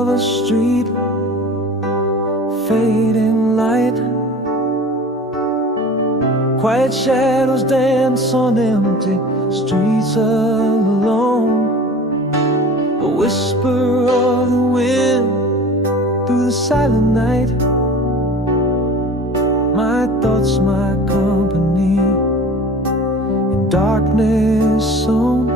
of a street, fading light, quiet shadows dance on empty streets alone. A whisper of the wind through the silent night, my thoughts, my company, in darkness sown.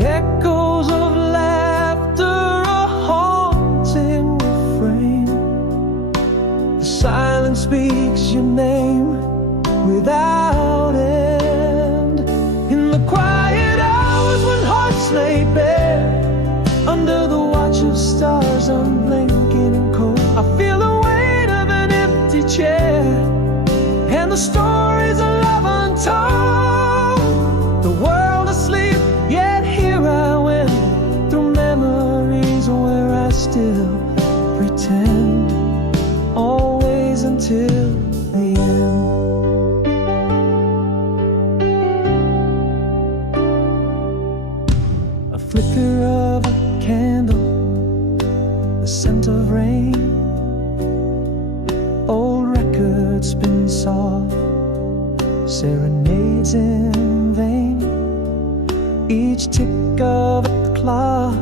Echoes of laughter, a haunting refrain. The silence speaks your name without end. In the quiet hours when hearts lay bare, under the watch of stars unblinking and cold, I feel the weight of an empty chair and the stories of love untold. The world asleep, yet here I went through memories where I still pretend, always until the end. A flicker of a candle, the scent of rain, old records spin soft, serenades in vain. Each tick of the clock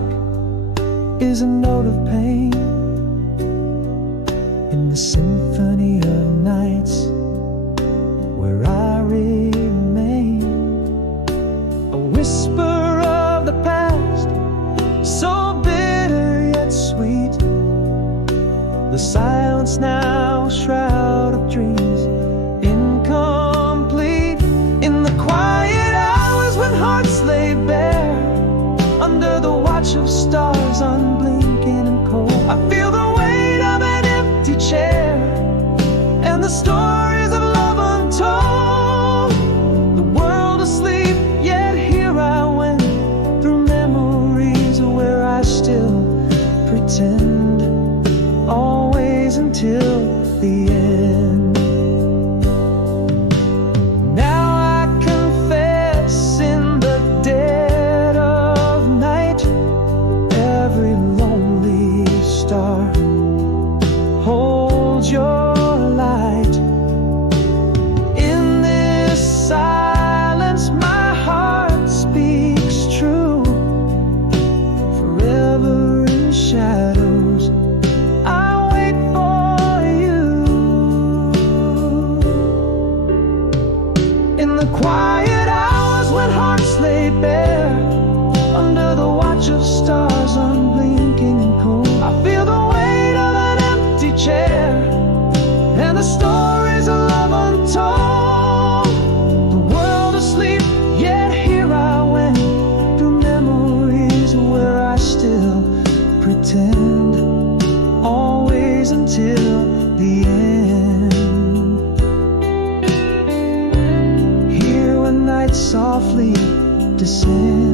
is a note of pain in the symphony of nights where I remain. A whisper of the past, so bitter yet sweet. The silence now, shroud of dreams incomplete. In the quiet hours when hearts lay bare, under the watch of stars unblinking and cold, I feel the weight of an empty chair and the stories of love untold. The world asleep, yet here I went through memories where I still pretend, always until the end. Now I confess in the dead of night, every lonely star holds your light. In this silence my heart speaks true. Forever in shadows I wait for you. In the quiet hours when hearts lay bare, under the watch of stars unblinking and cold, I feel the weight of an empty chair and the stories of love untold. The world asleep, yet here I went through memories where I still pretend, always until the end. Here when nights softly descend.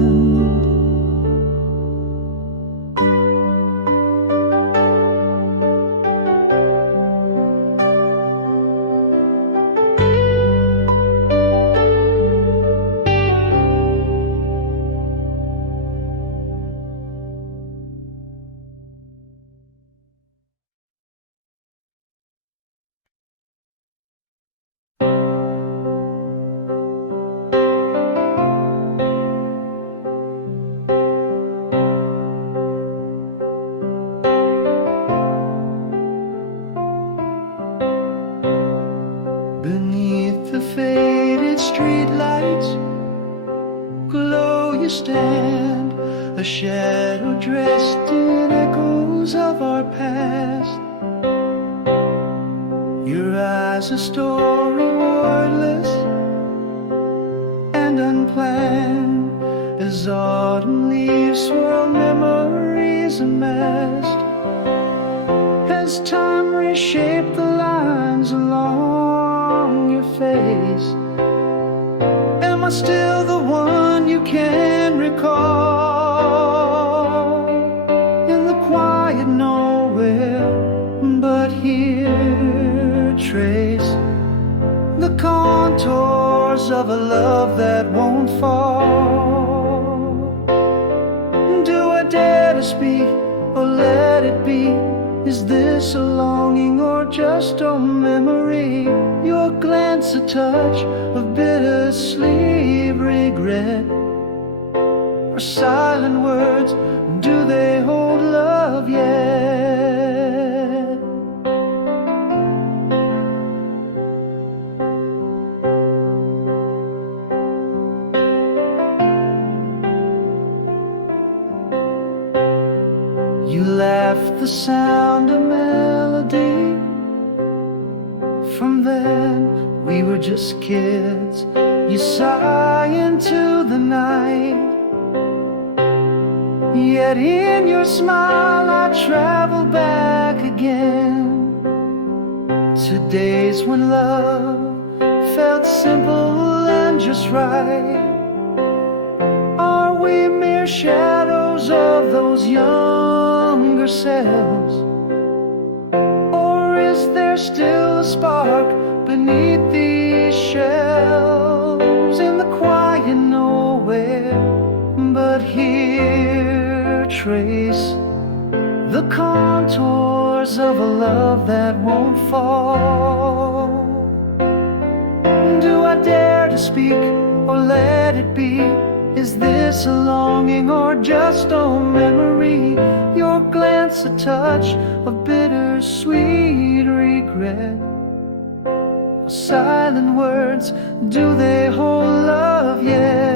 Beneath the faded streetlights, glow you stand, a shadow dressed in echoes of our past. Your eyes a story wordless and unplanned, as autumn leaves swirl memories amassed. Has time reshaped the lines along your face? Am I still the one you can recall? In the quiet nowhere but here, trace the contours of a love that won't fall. Do I dare to speak, it be? Is this a longing or just a memory? Your glance, a touch of bittersweet regret, or silent words, do they hold love yet? You left the sound of melody. From then we were just kids. You sigh into the night, yet in your smile I travel back again to days when love felt simple and just right. Are we mere shadows of those younger selves, or is there still a spark beneath these shelves? In the quiet nowhere but here, trace the contours of a love that won't fall. Do I dare to speak or let it be? Is this a longing or just a memory? Your glance, a touch of bittersweet regret, silent words, do they hold love yet?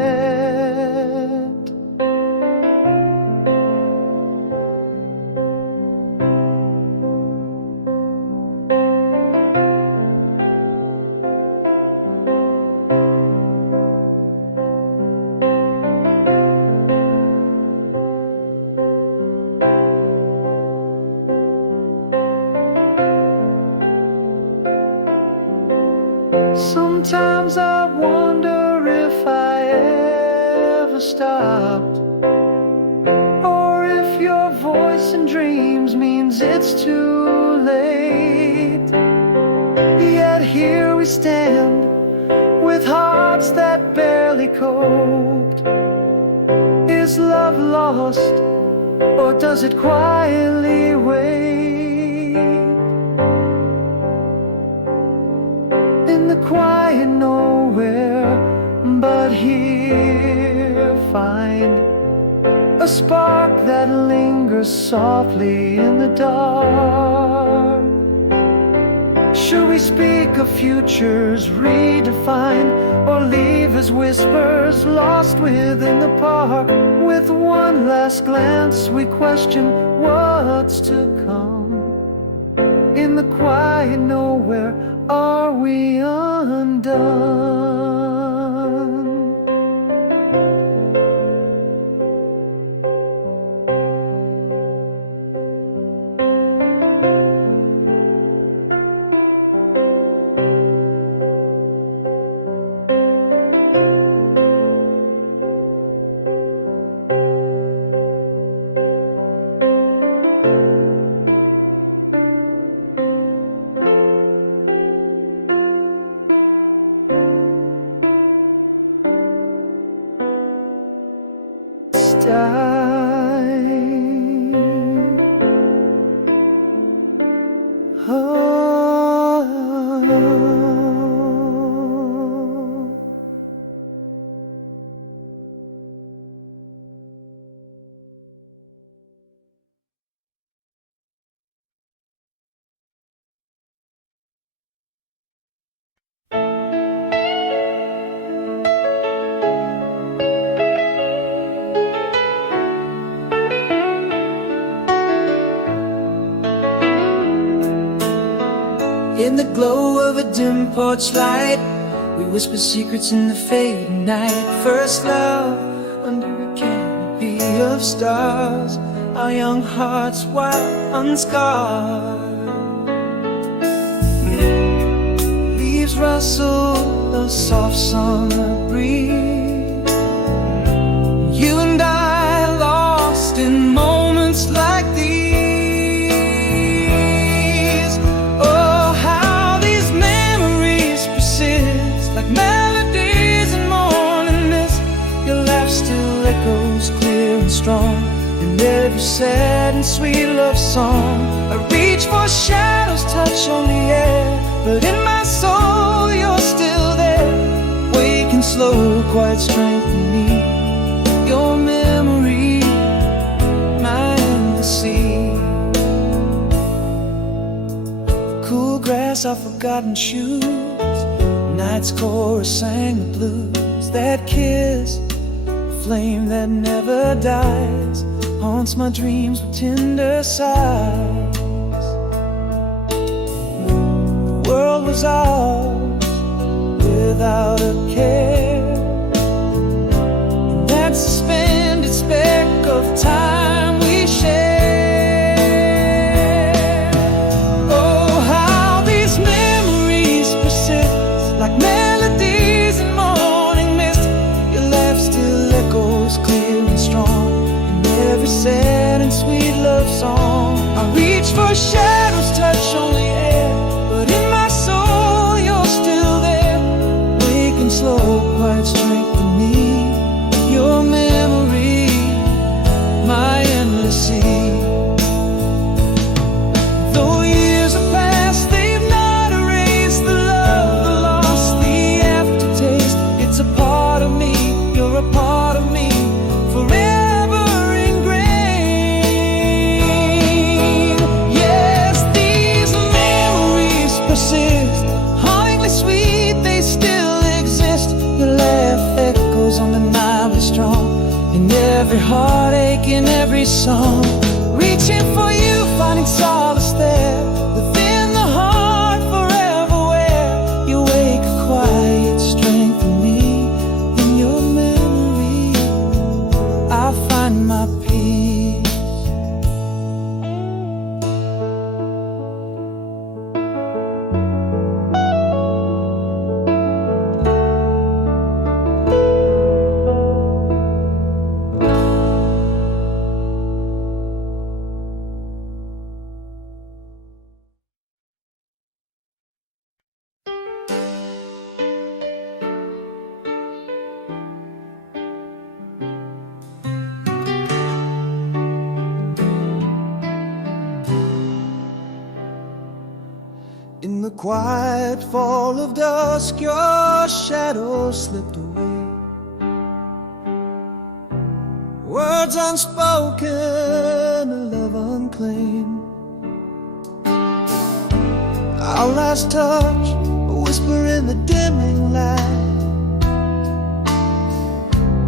Sometimes I wonder if I ever stopped, or if your voice in dreams means it's too late. Yet here we stand with hearts that barely coped. Is love lost, or does it quietly wait? In the quiet nowhere but here, find a spark that lingers softly in the dark. Should we speak of futures redefined, or leave as whispers lost within the park? With one last glance we question what's to come. In the quiet nowhere, are we undone? In the glow of a dim porch light, we whisper secrets in the fading night. First love under a canopy of stars, our young hearts wild unscarred. Leaves rustle, a soft summer breeze. You and I lost in moments like these. Melodies and morning mist, your laugh still echoes clear and strong, and there every sad and sweet love song. I reach for shadows, touch on the air, but in my soul you're still there, waking slow, quiet strength in me. Your memory, my endless sea. Cool grass, our forgotten shoes, night's chorus sang the blues. That kiss, flame that never dies, haunts my dreams with tender sighs. The world was ours without a care, and that suspended speck of time we share. Oh, how these memories persist like melodies in morning mist. Your laugh still echoes clear and strong in every sad and sweet love song. I reach for shadows, touch on the air, but in my soul you're still there, waking slow, quiet strength in me. Your memory, my endless sea. Though years have passed, they've not erased the love, the loss, the aftertaste. It's a part of me, you're a part of me, forever ingrained. Yes, these memories persist, hauntingly sweet, they still exist. Your laugh echoes undeniably strong in every heartache, in every song. Reaching for you, finding solace there, within the heart, forever where you wake a quiet strength in me. In your memory, I find my peace. In the quiet fall of dusk, your shadow slipped away. Words unspoken, a love unclaimed. Our last touch, a whisper in the dimming light.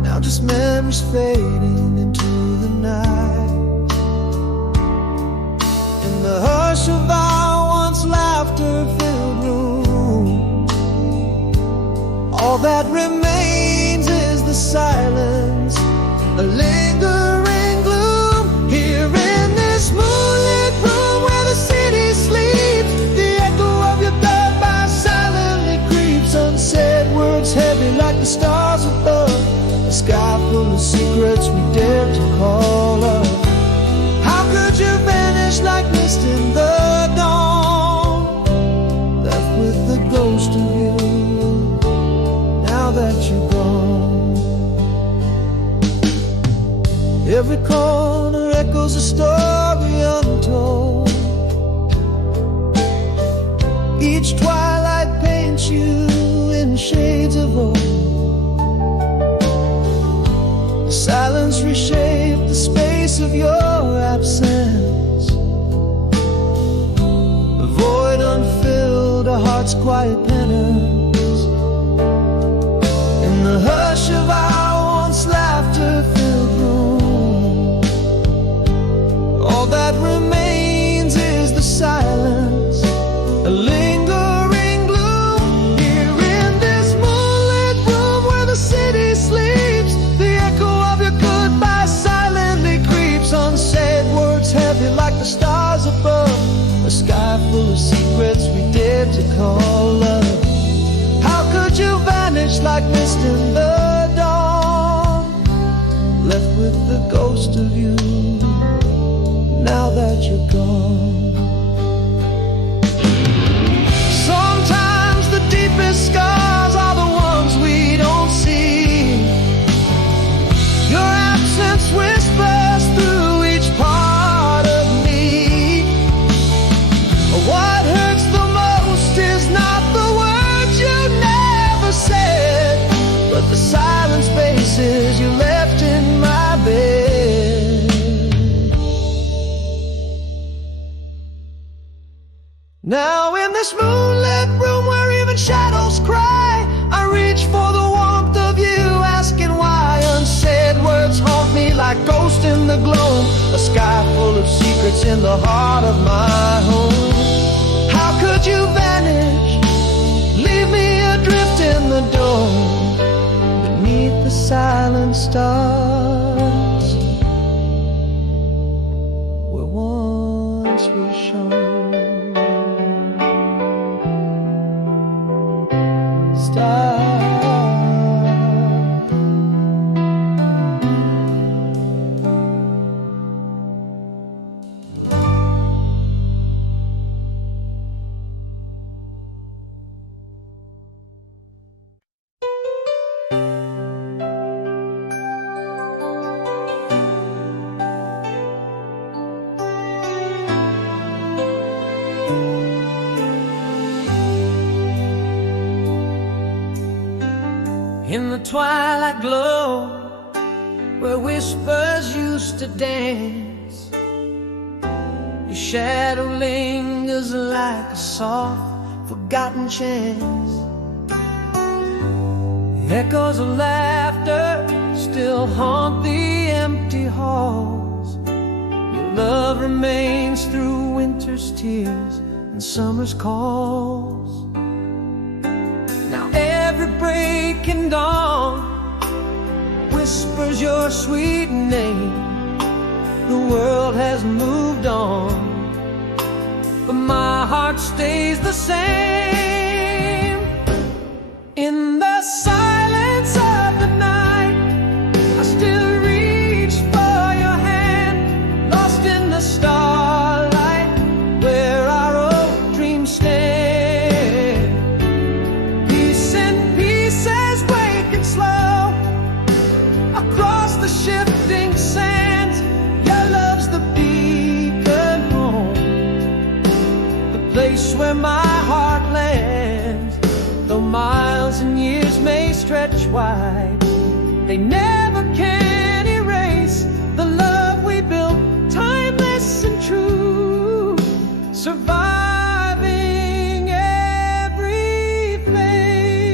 Now just memories fading into the night. In the hush of our once laughter-filled room, all that remains is the silence, a lingering gloom. Here in this moonlit room where the city sleeps, the echo of your goodbye silently creeps. Unsaid words heavy like the stars above, a sky full of secrets we dare to call love. How could you vanish like mist in the dawn, left with the ghost of you, now that you're gone? Every corner echoes a story untold. Each twilight paints you in shades of old. The silence reshaped the space of your absence, a void unfilled, a heart's quiet penance. In the hush of our once laughter-filled room, all that remains is the silence, a lingering gloom. Here in this moonlit room where the city sleeps, the echo of your goodbye silently creeps. Unsaid words heavy like the stars above, a sky full of secrets we dared to call love. How could you vanish like mist in the dawn, left with the ghost of you, now that you're gone? Sometimes the deepest scars are the ones we don't see. Your absence whispers through each Now in this moonlit room where even shadows cry, I reach for the warmth of you, asking why. Unsaid words haunt me like ghosts in the gloom, a sky full of secrets in the heart of my home. How could you vanish, leave me adrift in the dome, beneath the silent stars, where once we shone. In the twilight glow, where whispers used to dance, your shadow lingers like a soft, forgotten chance. Echoes of laughter still haunt the empty halls. Your love remains through winter's tears and summer's calls. Now every breaking dawn whispers your sweet name. The world has moved on, but my heart stays the same. In the silence of the night, I still reach for your hand, lost in the starlight where our old dreams stand. Peace and pieces waking slow across the shifting sands. Your love's the beacon home, the place where my heart lands. Though miles and years may stretch wide, they never can erase the love we built, timeless and true, surviving every phase.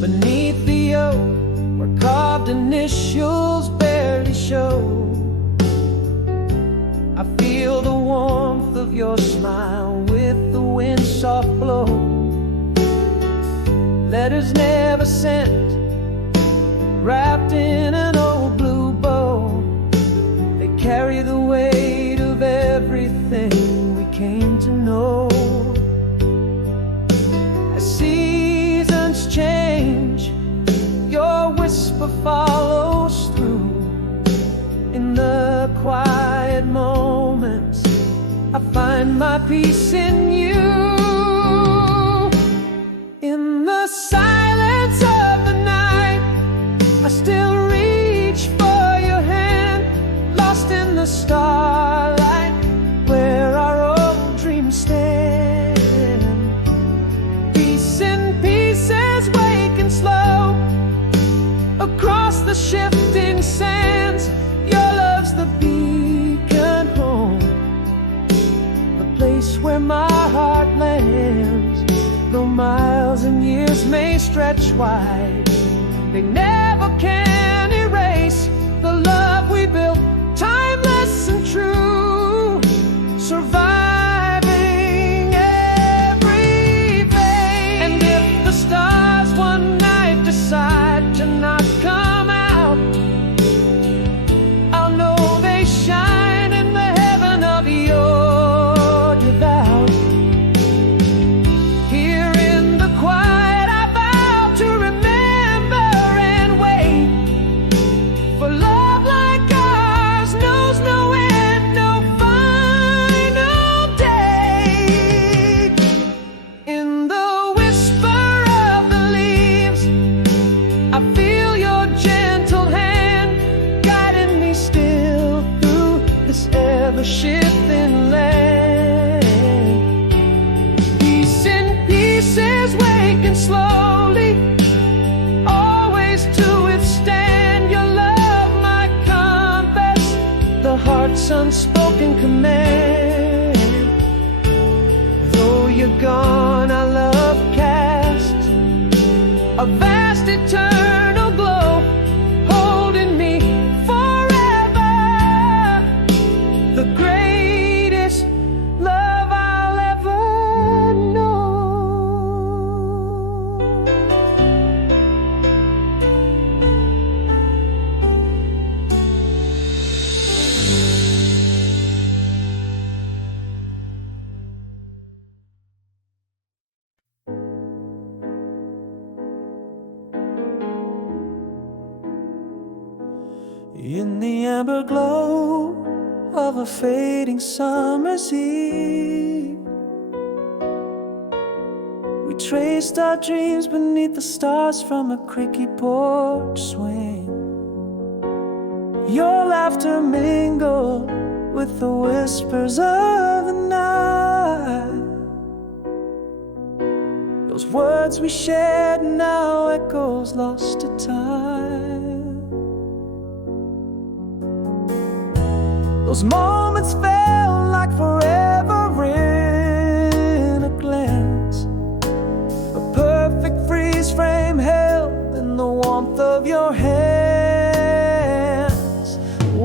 Beneath the oak, where carved initials barely show, I feel the warmth of your smile with the wind's soft blow. Letters never sent, wrapped in an old blue bow, they carry the weight of everything we came to know. As seasons change, your whisper follows through. In the quiet moments, I find my peace in you. In the silence of the night, I still reach for your hand, lost in the starlight where our old dreams stand. Peace in pieces waking slow across the shifting sands. Your love's the beacon home, the place where my heart lands. Though miles and years may stretch wide, they never can erase the love we built, timeless and true, surviving every phase. And if the stars one night decide to not come out, I'll know they shine in the heaven of your devout. Here in the quiet, I vow to remember eternal glow, holding me forever. The greatest love I'll ever know. In the amber glow of a fading summer's eve, we traced our dreams beneath the stars from a creaky porch swing. Your laughter mingled with the whispers of the night. Those words we shared now echoes lost to time. Those moments felt like forever in a glance, a perfect freeze frame held in the warmth of your hands.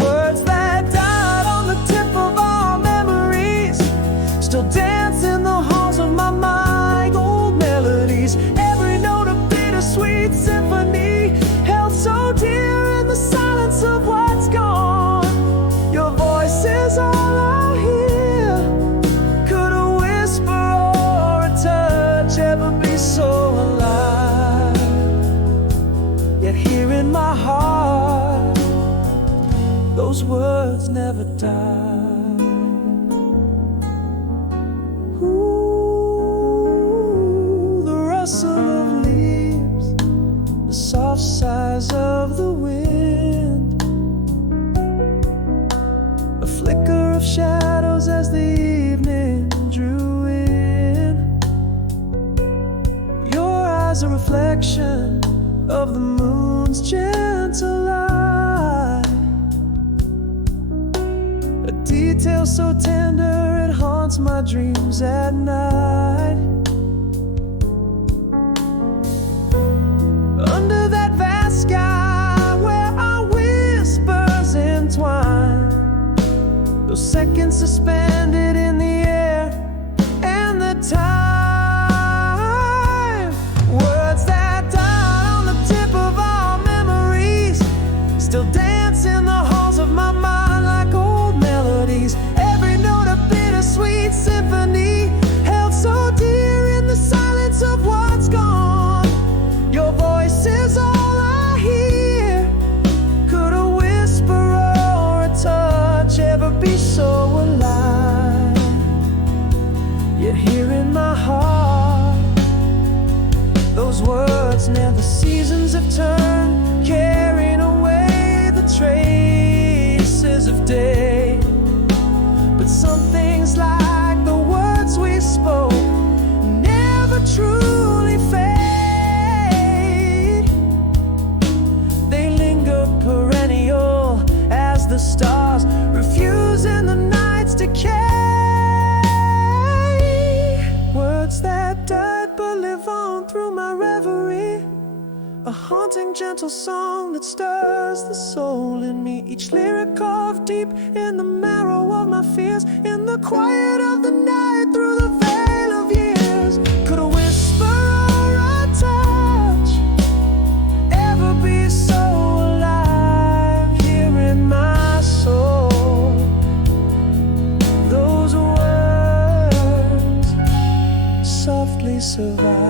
Words that died on the tip of our memories still dance in the halls of my mind. Old melodies, every note a bittersweet symphony, held so dear in the silence of what's gone. Your voice is all I hear. Could a whisper or a touch ever be so alive? Yet here in my heart, those words never die. Ooh, the rustle of leaves, the soft sighs of the wind, a flicker of shadows as the evening drew in. Your eyes a reflection of the moon's gentle light, a detail so tender it haunts my dreams at night. Under that vast sky where our whispers entwine, those seconds suspended in the air and the time. Words that died on the tip of our memories still dance in the halls of my mind like old melodies. Every note a bittersweet symphony, held so dear in the silence of what's gone. Your voice is all I hear. Could a whisper or a touch ever be so alive? Yet here in my heart, those words never. Seasons have turned, carrying away the traces of day. But some things, like the words we spoke, never truly fade. They linger perennial as the stars refuse in the night's decay. Words that died but live on through my reverie, a haunting gentle song that stirs the soul in me. Each lyric carved deep in the marrow of my fears, in the quiet of the night through the veil of years. Could a whisper or a touch ever be so alive here in my soul? Those words softly survive.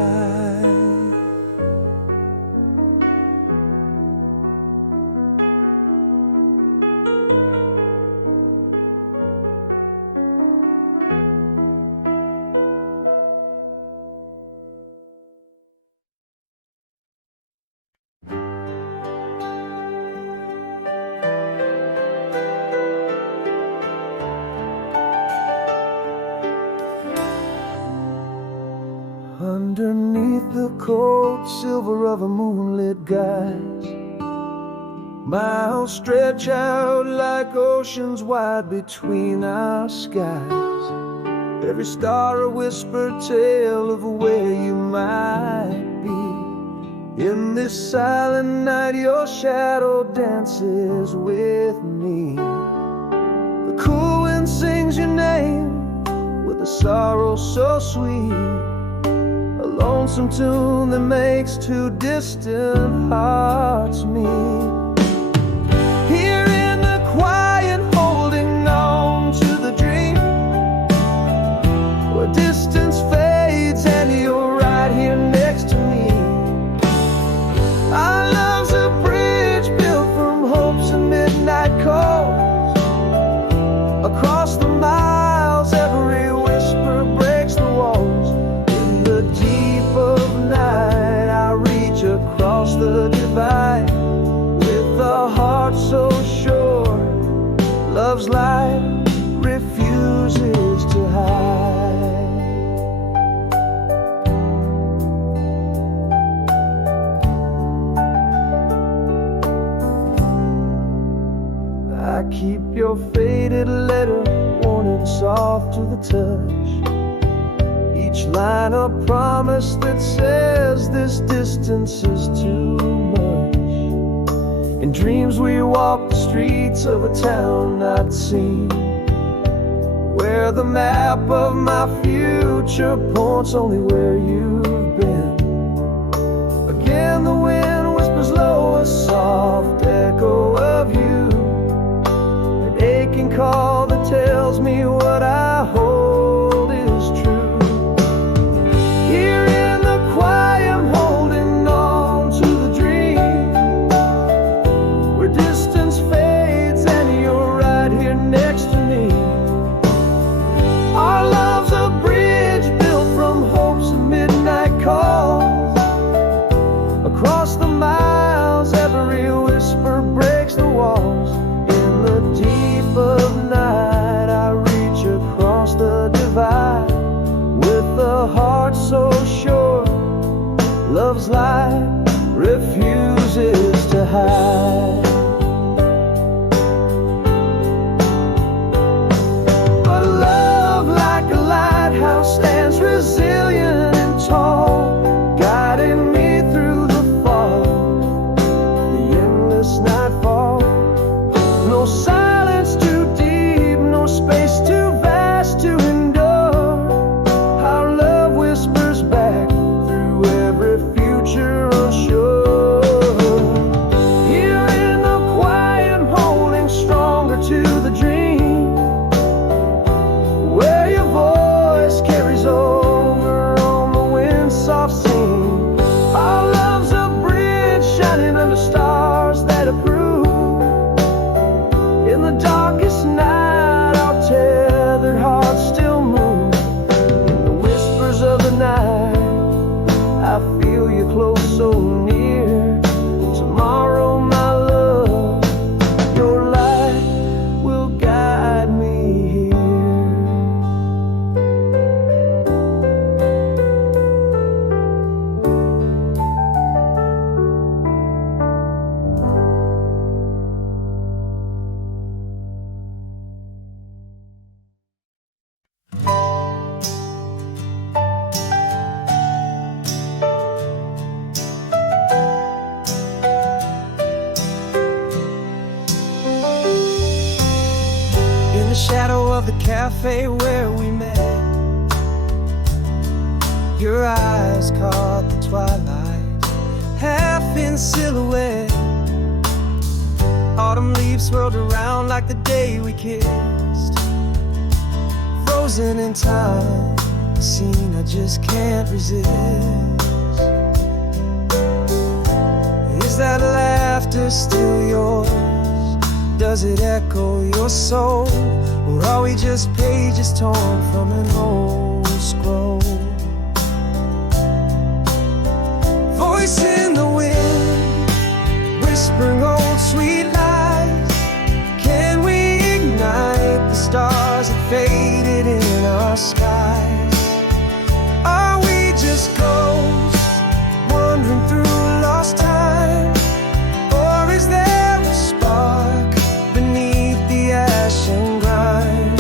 Underneath the cold silver of a moonlit guise, miles stretch out like oceans wide between our skies. Every star a whispered tale of where you might be. In this silent night, your shadow dances with me. The cool wind sings your name with a sorrow so sweet, a lonesome tune that makes two distant hearts meet. Here in the quiet, holding on to the dream, where distance fades and you're right here next to me. Our love's a bridge built from hopes and midnight calls. Across the miles, every whisper breaks the walls. In the deep of night, I reach across the divide with a heart so sure love's light refuses to hide. I keep your faded letter worn and soft to the touch, each line a promise that says this distance is too much. In dreams we walk the streets of a town not seen, where the map of my future points only where you've been. Again the wind whispers low, a soft echo of you, an aching call that tells me what I hold is true. Here in the quiet, I'm holding on to the dream, where distance fades and you're right here next to me. Our love's a bridge built from hopes and midnight calls. Across the miles, every whisper breaks the walls. In the deep of night, I reach across the divide with a heart so sure love's light refuses to hide. But love, like a lighthouse, stands resilient and tall, guiding me through the fog, the endless nightfall. No silence too deep, no space too vast to endure. Our love whispers back through every future unsure. Here in the quiet, I'm holding stronger to the dream, where your voice carries over on the wind's soft scene. Our love's a bridge shining under stars that approve. In the darkest night, our tethered hearts still move. In the whispers of the night, I feel you close so near. Tomorrow, my love, your light will guide me here. In the shadow of the cafe where we met, your eyes caught the twilight, half in silhouette. Autumn leaves swirled around like the day we kissed, frozen in time, a scene I just can't resist. Is that laughter still yours? Does it echo your soul? Or are we just pages torn from an old scroll? Voice in the wind, whispering old sweet lies. Can we ignite the stars that faded in our skies? Are we just ghosts wandering through lost time? Or is there a spark beneath the ash and grime?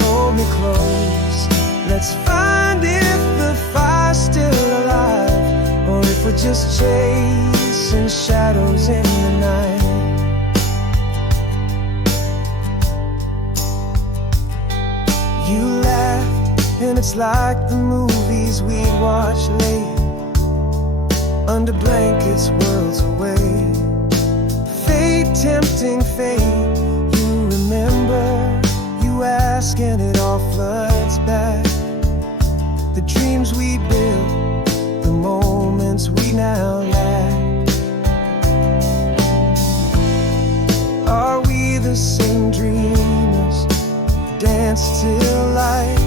Hold me close, let's find if the fire's still alive, or if we're just chasing shadows in the night. You laughed, and it's like the movies we'd watch late, under blankets worlds away. Fate tempting fate, you remember, you ask and it all floods back. The dreams we built, the moments we now lack. Are we the same dreamers, dance till light,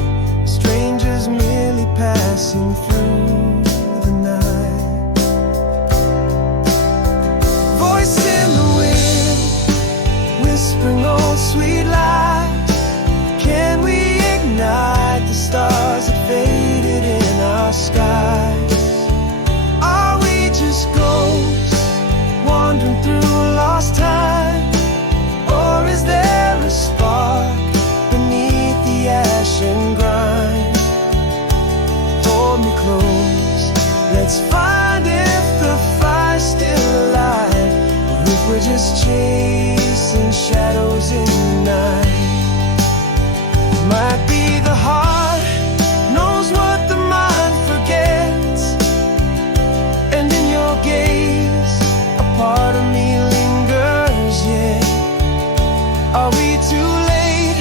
strangers merely passing through the night? Voice in the wind, whispering old sweet lies. Can we ignite the stars that faded in our skies? Are we just ghosts wandering through lost time? Or is there a spark beneath the ash and grime? Hold me close, let's find if the fire's still alive, or if we're just chasing shadows in the night. Might be the heart knows what the mind forgets, and in your gaze a part of me lingers yet. Are we too late,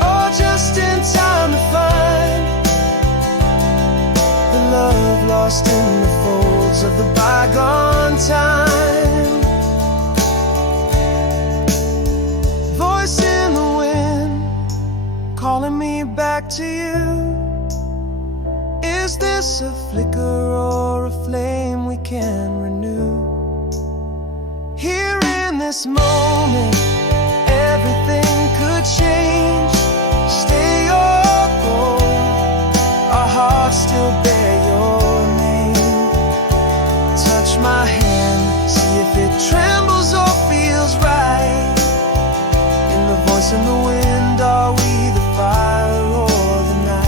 or just in time to find the love lost in the folds of the bygone time? Voice in the wind, calling me back to you. Is this a flicker or a flame we can renew? Here in this moment, everything could change. Stay or go, our hearts still bear your name. Touch my hand, see if it trembles or feels right. In the voice in the wind, are we the fire or the night?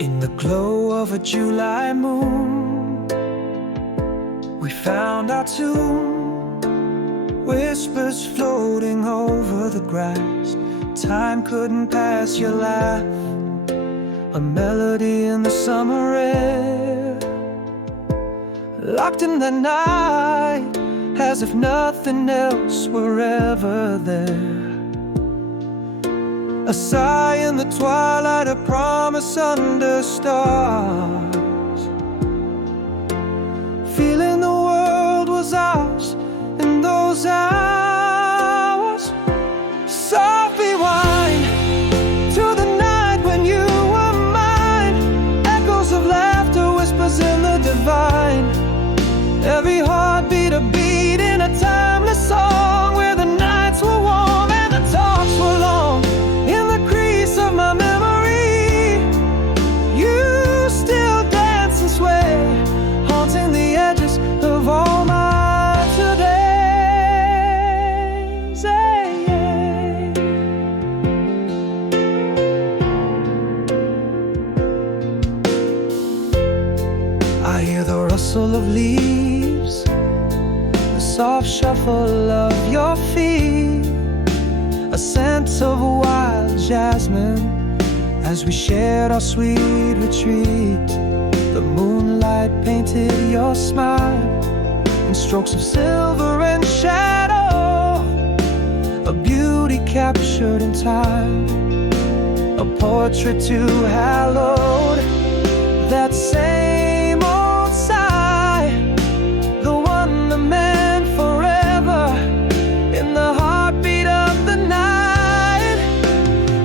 In the glow of a July moon, we found our tune. Whispers floating over the grass, time couldn't pass your laugh. A melody in the summer air, locked in the night, as if nothing else were ever there. A sigh in the twilight, a promise under stars. Feeling the world was ours in those hours. Softly wind to the night when you were mine. Echoes of laughter, whispers in the divine. Every heartbeat a beat in a timeless song, where the nights were warm and the talks were long. In the crease of my memory, you still dance and sway, haunting the edges of all my todays. Hey, yeah. I hear the rustle of leaves, the soft shuffle of your feet, a scent of wild jasmine as we shared our sweet retreat. The moonlight painted your smile in strokes of silver and shadow, a beauty captured in time, a portrait too hallowed. That same old sigh, the one that meant forever, in the heartbeat of the night.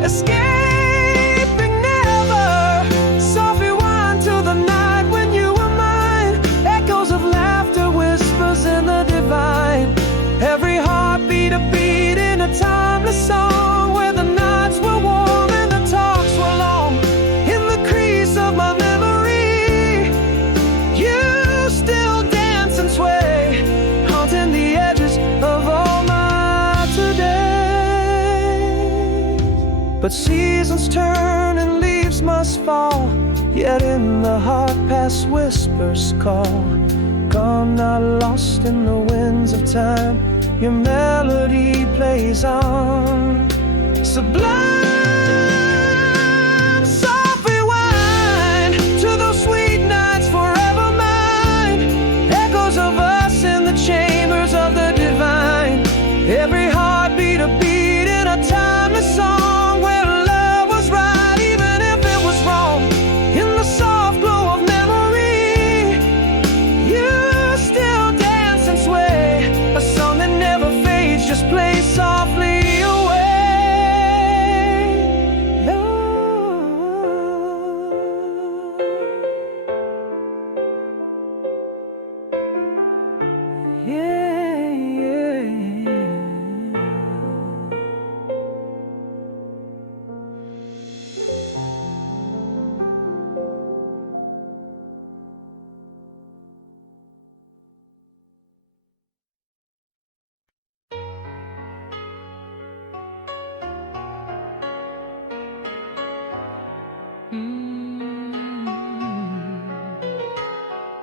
Escaping never, softly wind to the night when you were mine. Echoes of laughter, whispers in the divine. Every heartbeat a beat in a time. But seasons turn and leaves must fall, yet in the heart past whispers call. Gone, not lost in the winds of time, your melody plays on. Sublime, soft rewind to those sweet nights forever mine. Echoes of us in the chambers of the divine. Every heartbeat a beat in a timeless song, where love was right even if it was wrong. In the soft glow of memory, you still dance and sway. A song that never fades, just plays softly away.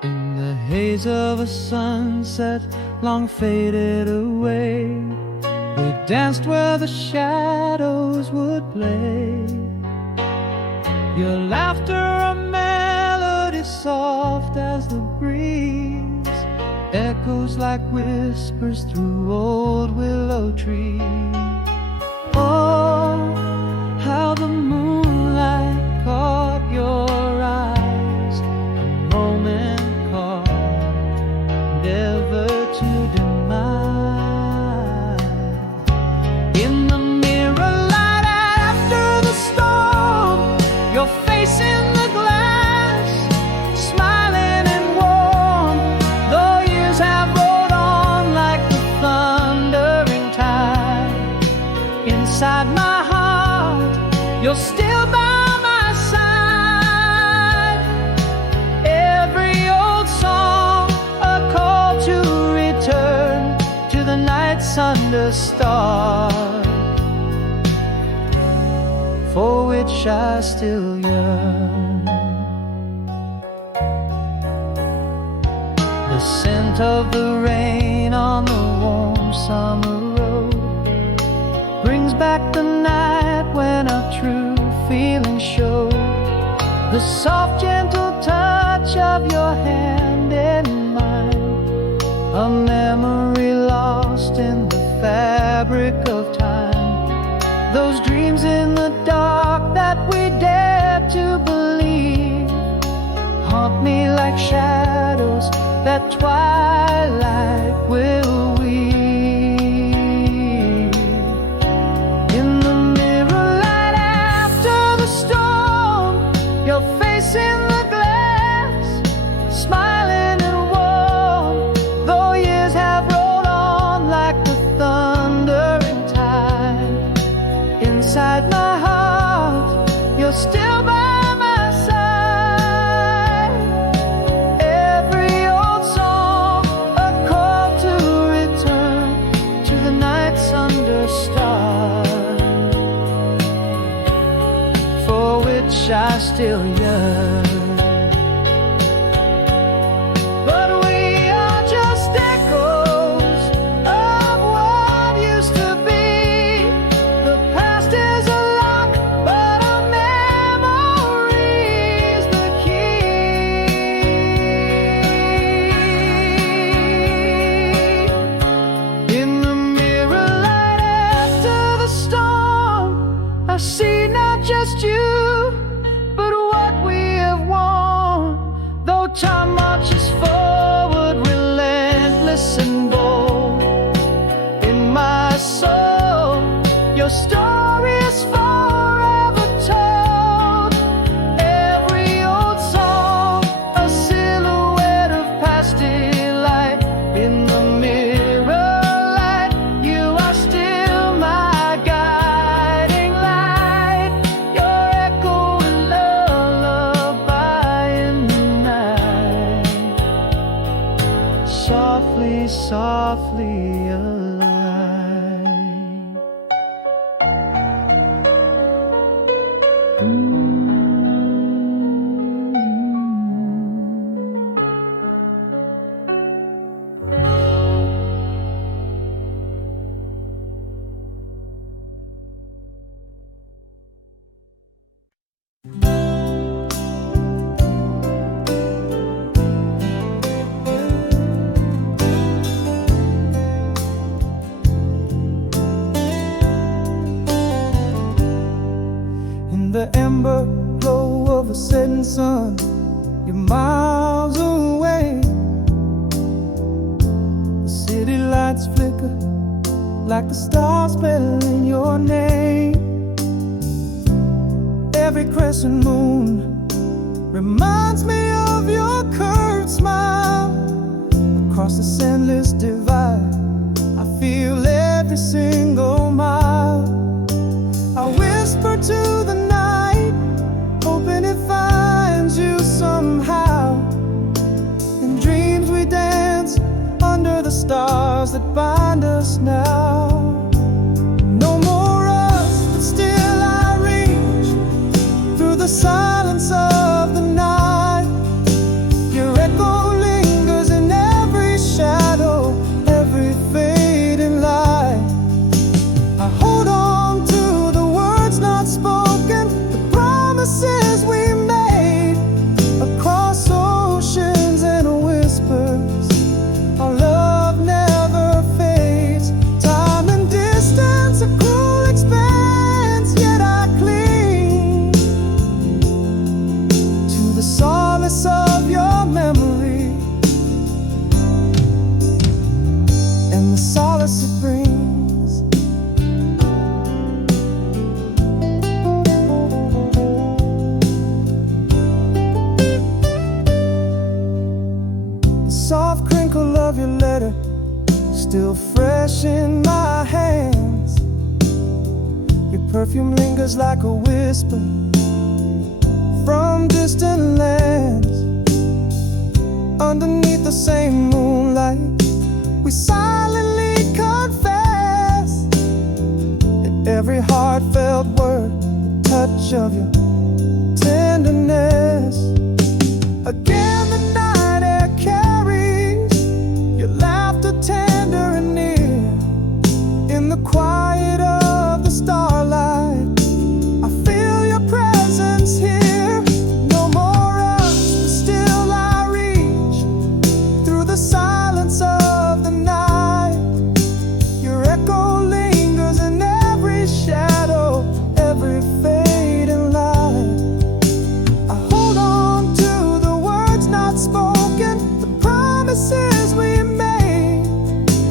In the haze of a sunset long faded away, we danced where the shadows would play. Your laughter a melody soft as the breeze, echoes like whispers through old willow trees. Oh, how the moonlight caught your eyes, a moment caught, never to deny. In the mirror light after the storm, your face in the glass, smiling and warm, though years have rolled on like the thundering tide. Inside my heart, you're still by my side. Every old song a call to return to the nights under stars, for which I still yearn. The scent of the rain on the warm summer road brings back the night when our true feelings showed. The soft gentle touch of your hand in mine, a memory lost in the fabric of time. Those dreams in the dark that we dared to believe haunt me like shadows that twilight will weave. In the mirror light after the storm, your face in the glass, smiling and warm, though years have rolled on like the thundering tide. Inside my heart, you're still by my side. Every old song a call to return to the nights under stars, for which I still yearn. But we are just echoes of what used to be. The past is a lock, but our memory's the key. In the mirror light after the storm, I see not just you, but what we have won. Though time marches forward, relentless and bold, in my soul, your story is forever told. Every old song, a silhouette of past delight. In the mirror light, you are still my guiding light. In the ember glow of a setting sun, you're miles away. The city lights flicker like the stars spelling your name. Every crescent moon reminds me of your curved smile. Across this endless divide, I feel every single mile. I whisper to the night, hoping it finds you somehow. In dreams we dance under the stars that bind us now. No more us, but still I reach through the silence of the night. Your echo lingers in every shadow, every fading light. I hold on to the words not spoken, the promises we made across oceans and whispers. Our love never fades. Time and distance, a cruel expanse, yet I cling to the solace of your memory and the solace it brings. The soft crinkle of your letter still fresh in my hands. Your perfume lingers like a whisper from distant lands. Underneath the same moonlight, we silently confess in every heartfelt word, the touch of your tenderness. Again the night air carries your laughter tender and near. In the quiet of the starlight, I feel your presence here. No more us, but still I reach through the silence of the night. Your echo lingers in every shadow, every fading light. I hold on to the words not spoken, the promises we made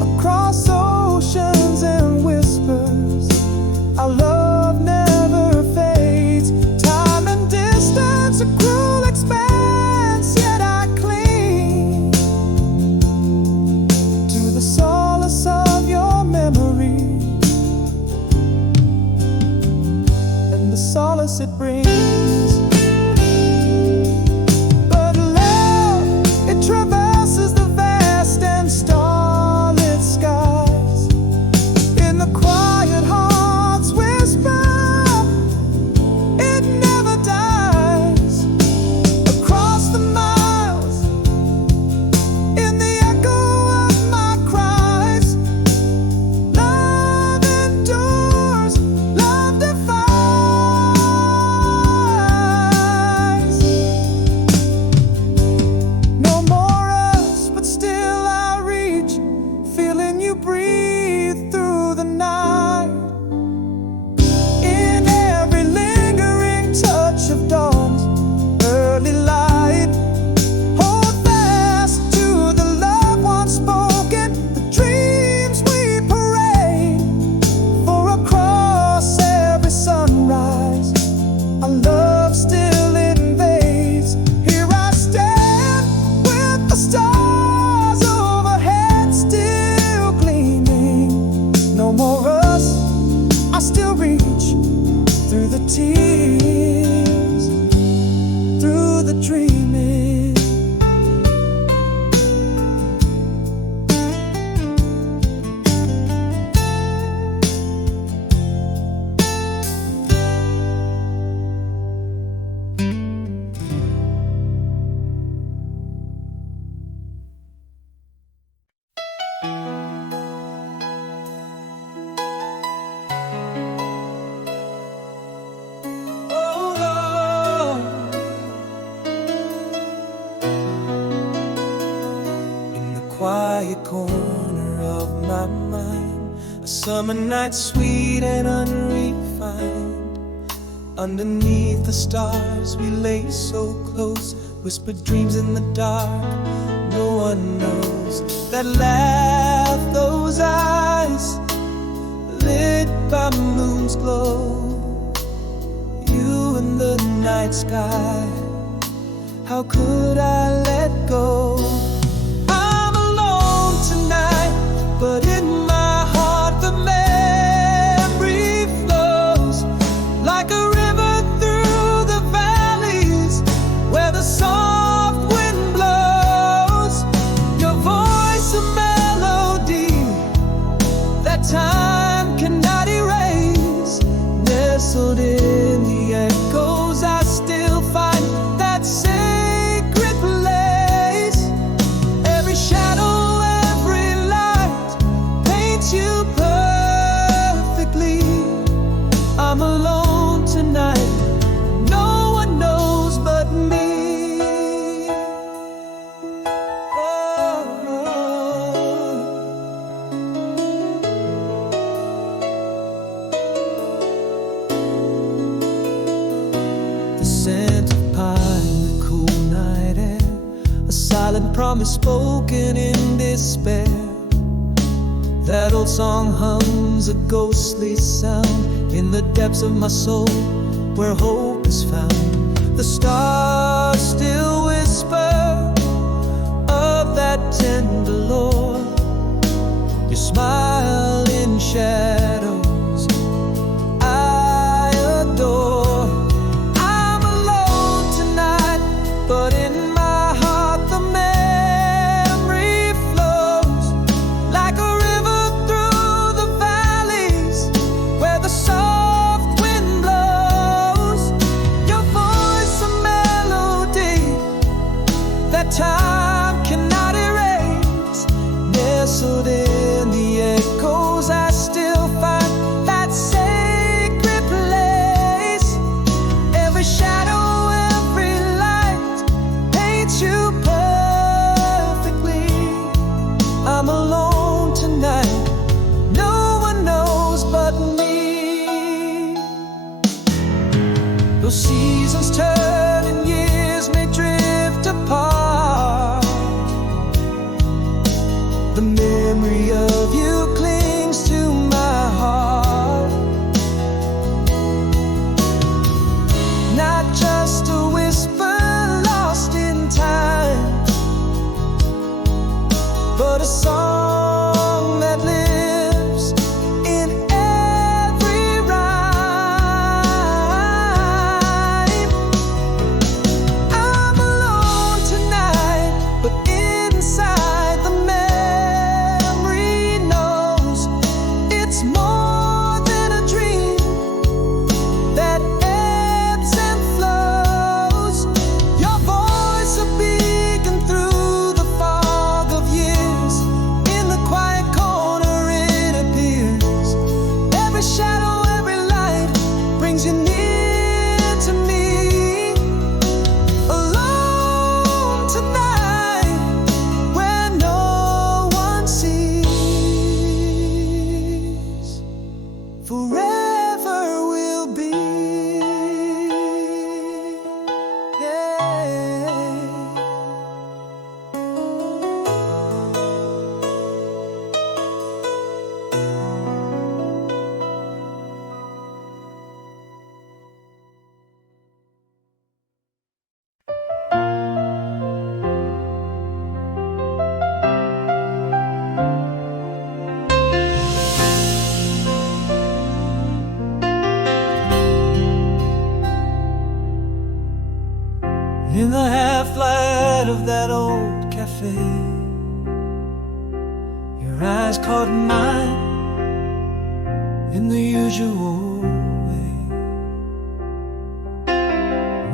across oceans and whispers. Our love never fades. Time and distance, a cruel expanse, yet I cling to the solace of your memory and the solace it brings. But love, it traverses the vast and starlit skies. In the quiet heart's whisper, it never dies. Across the miles, in the echo of my cries, love endures, love defies. No more us, but still I reach, feeling you breathe through the night. In every lingering touch of dawn's early light, hold fast to the love once spoken, the dreams we parade. For across every sunrise, our love still invades. Here I stand with the stars overhead still gleaming. No more us, I still reach through the tears, through the dreaming. Oh Lord, in the quiet corner of my mind, a summer night sweet and unrefined, Underneath the stars we lay so close, whispered dreams in the dark. No one knows that laugh, those eyes lit by moon's glow. You in the night sky, how could I let go? I'm alone tonight, but in my heart the memory flows like a river through the valleys where the soft wind blows. Your voice a melody that time cannot erase. Nestled in the echoes, I still find that sacred place. Every shadow, every light paints you perfectly. I'm alone tonight, no one knows but me. The scent of pine, the cool night air, a silent promise spoken in despair. That old song hums a ghostly sound in the depths of my soul where hope is found. The stars still whisper of that tender lore. Your smile in shadows I adore. I'm alone tonight, but in my heart the memory flows like a river through the valleys where the soft wind blows. Your voice a melody that time cannot erase. Nestled in the echoes, I still find that sacred place. Every shadow, every light paints you perfectly. I'm alone tonight, no one knows but me. Those seasons turn and years may drift apart. The memory of you clings to my heart. Not just a whisper lost in time, but a song that lives in every rhyme. I'm alone tonight, but inside the memory knows it's more than a dream that ebbs and flows. Your voice a beacon through the fog of years. In the quiet corner it appears. Every shadow, every light brings you near to me. Alone tonight where no one sees. Forever will be. Yeah. In the half-light of that old cafe, your eyes caught mine in the usual way.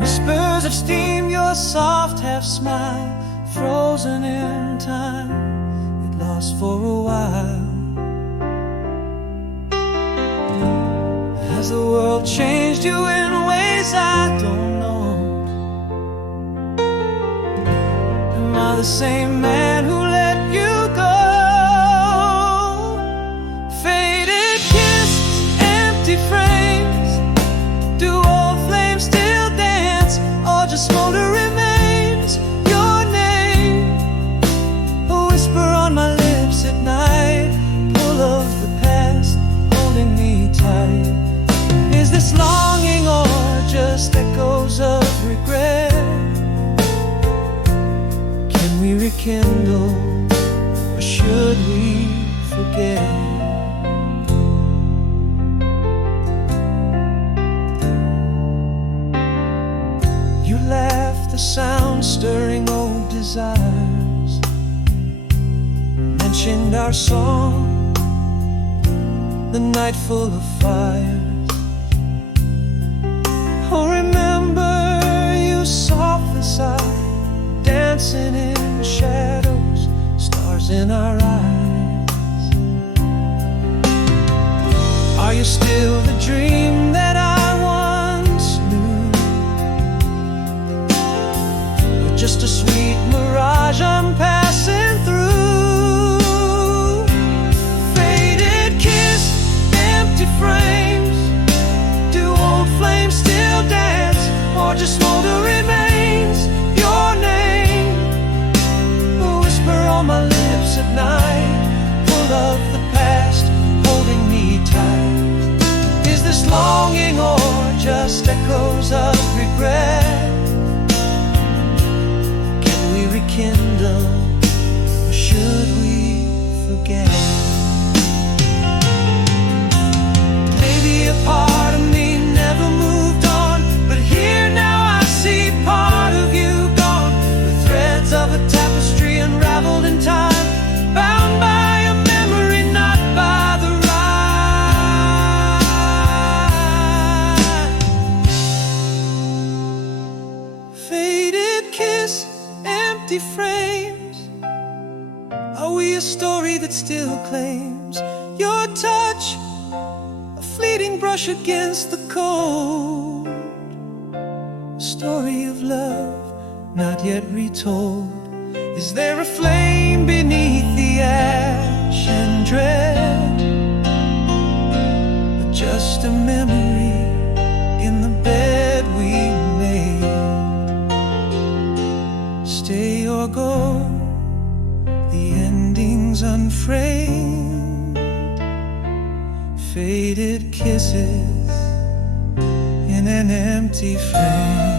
Whispers of steam, your soft half-smile, frozen in time, it lost for a while. Has the world changed you in ways I don't know? Am I the same man who let you go? Faded kisses, empty frames, do old rekindle, or should we forget? You left the sound stirring old desires, mentioned our song, the night full of fires. Oh, remember you softly sighed, dancing in shadows, stars in our eyes. Are you still the dream that I once knew, or just a sweet mirage I'm passing through? Faded kiss, empty frames, do old flames still dance, or just smolder remains your name? A whisper on my lips at night, full of the past, holding me tight. Is this longing or just echoes of regret? Can we rekindle, or should we forget? Maybe a part of me never moved on, but here now I see part of you gone. The threads of a tapestry unraveled in time, bound by a memory, not by the right. Faded kiss, empty frames, are we a story that still claims your touch? A fleeting brush against the cold, a story of love not yet retold. Is there a flame beneath the ash and dread, or just a memory in the bed we made? Stay or go, the ending's unframed. Faded kisses in an empty frame.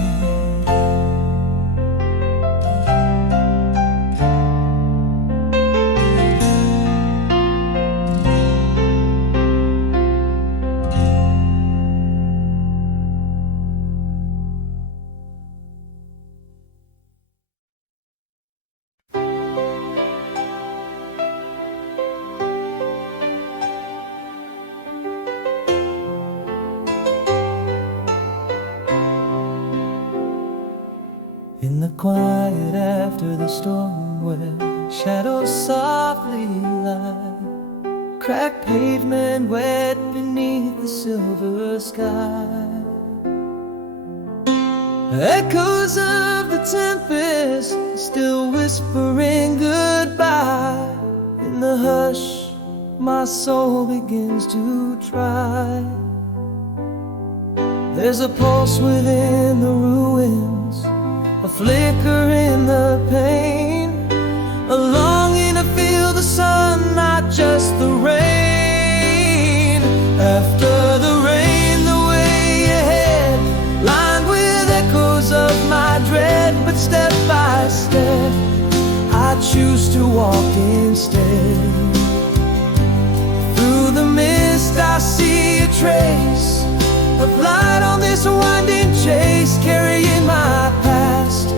In the quiet after the storm, where shadows softly lie, cracked pavement wet beneath the silver sky, echoes of the tempest still whispering goodbye. In the hush, my soul begins to try. There's a pulse within the ruins, a flicker in the pain, a longing to feel the sun, not just the rain. After the rain, the way ahead, lined with echoes of my dread. But step by step, I choose to walk instead. Through the mist, I see a trace of light on this winding chase, carrying my past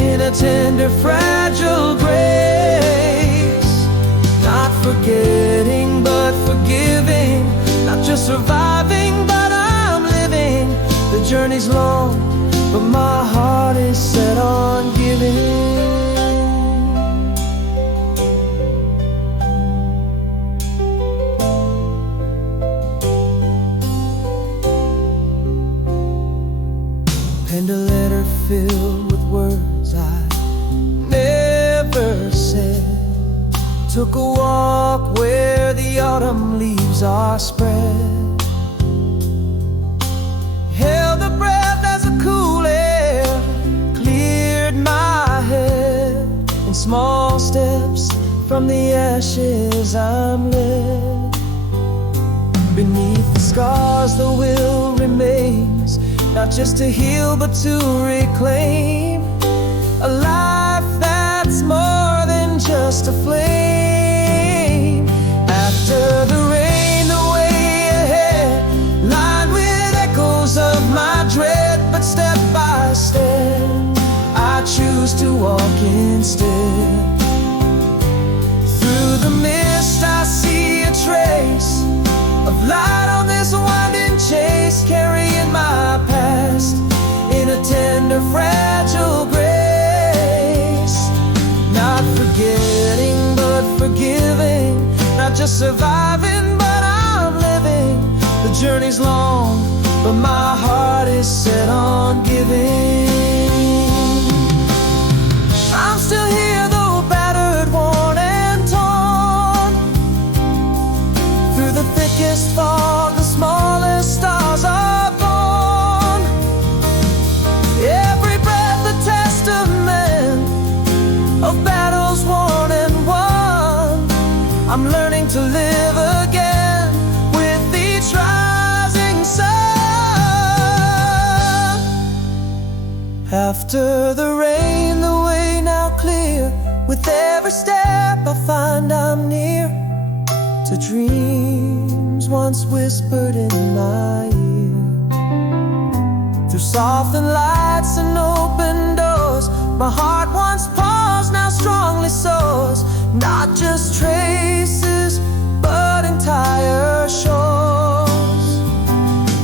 in a tender, fragile grace. Not forgetting, but forgiving, not just surviving, but I'm living. The journey's long, but my heart is set on giving. Penned a letter filled with words I never said. Took a walk where the autumn leaves are spread. Held the breath as a cool air cleared my head. In small steps from the ashes I'm led. Beneath the scars the will remains, not just to heal but to reclaim a life that's more than just a flame. After the rain, the way ahead, lined with echoes of my dread. But step by step, I choose to walk instead. Through the mist I see a trace of light on this winding chase, carrying my past in a tender, fragile grace. Not forgetting, but forgiving. Not just surviving, but I'm living. The journey's long, but my heart is set on giving. I'm still here, though battered, worn and torn. Through the thickest fog, the smallest stars are born. Every breath a testament of battles won and won. I'm learning to live again with each rising sun. After the rain, the way now clear. With every step I find I'm near to dreams once whispered in my ear. Through softened lights and open doors, my heart once paused, now strongly soars. Not just traces, but entire shores.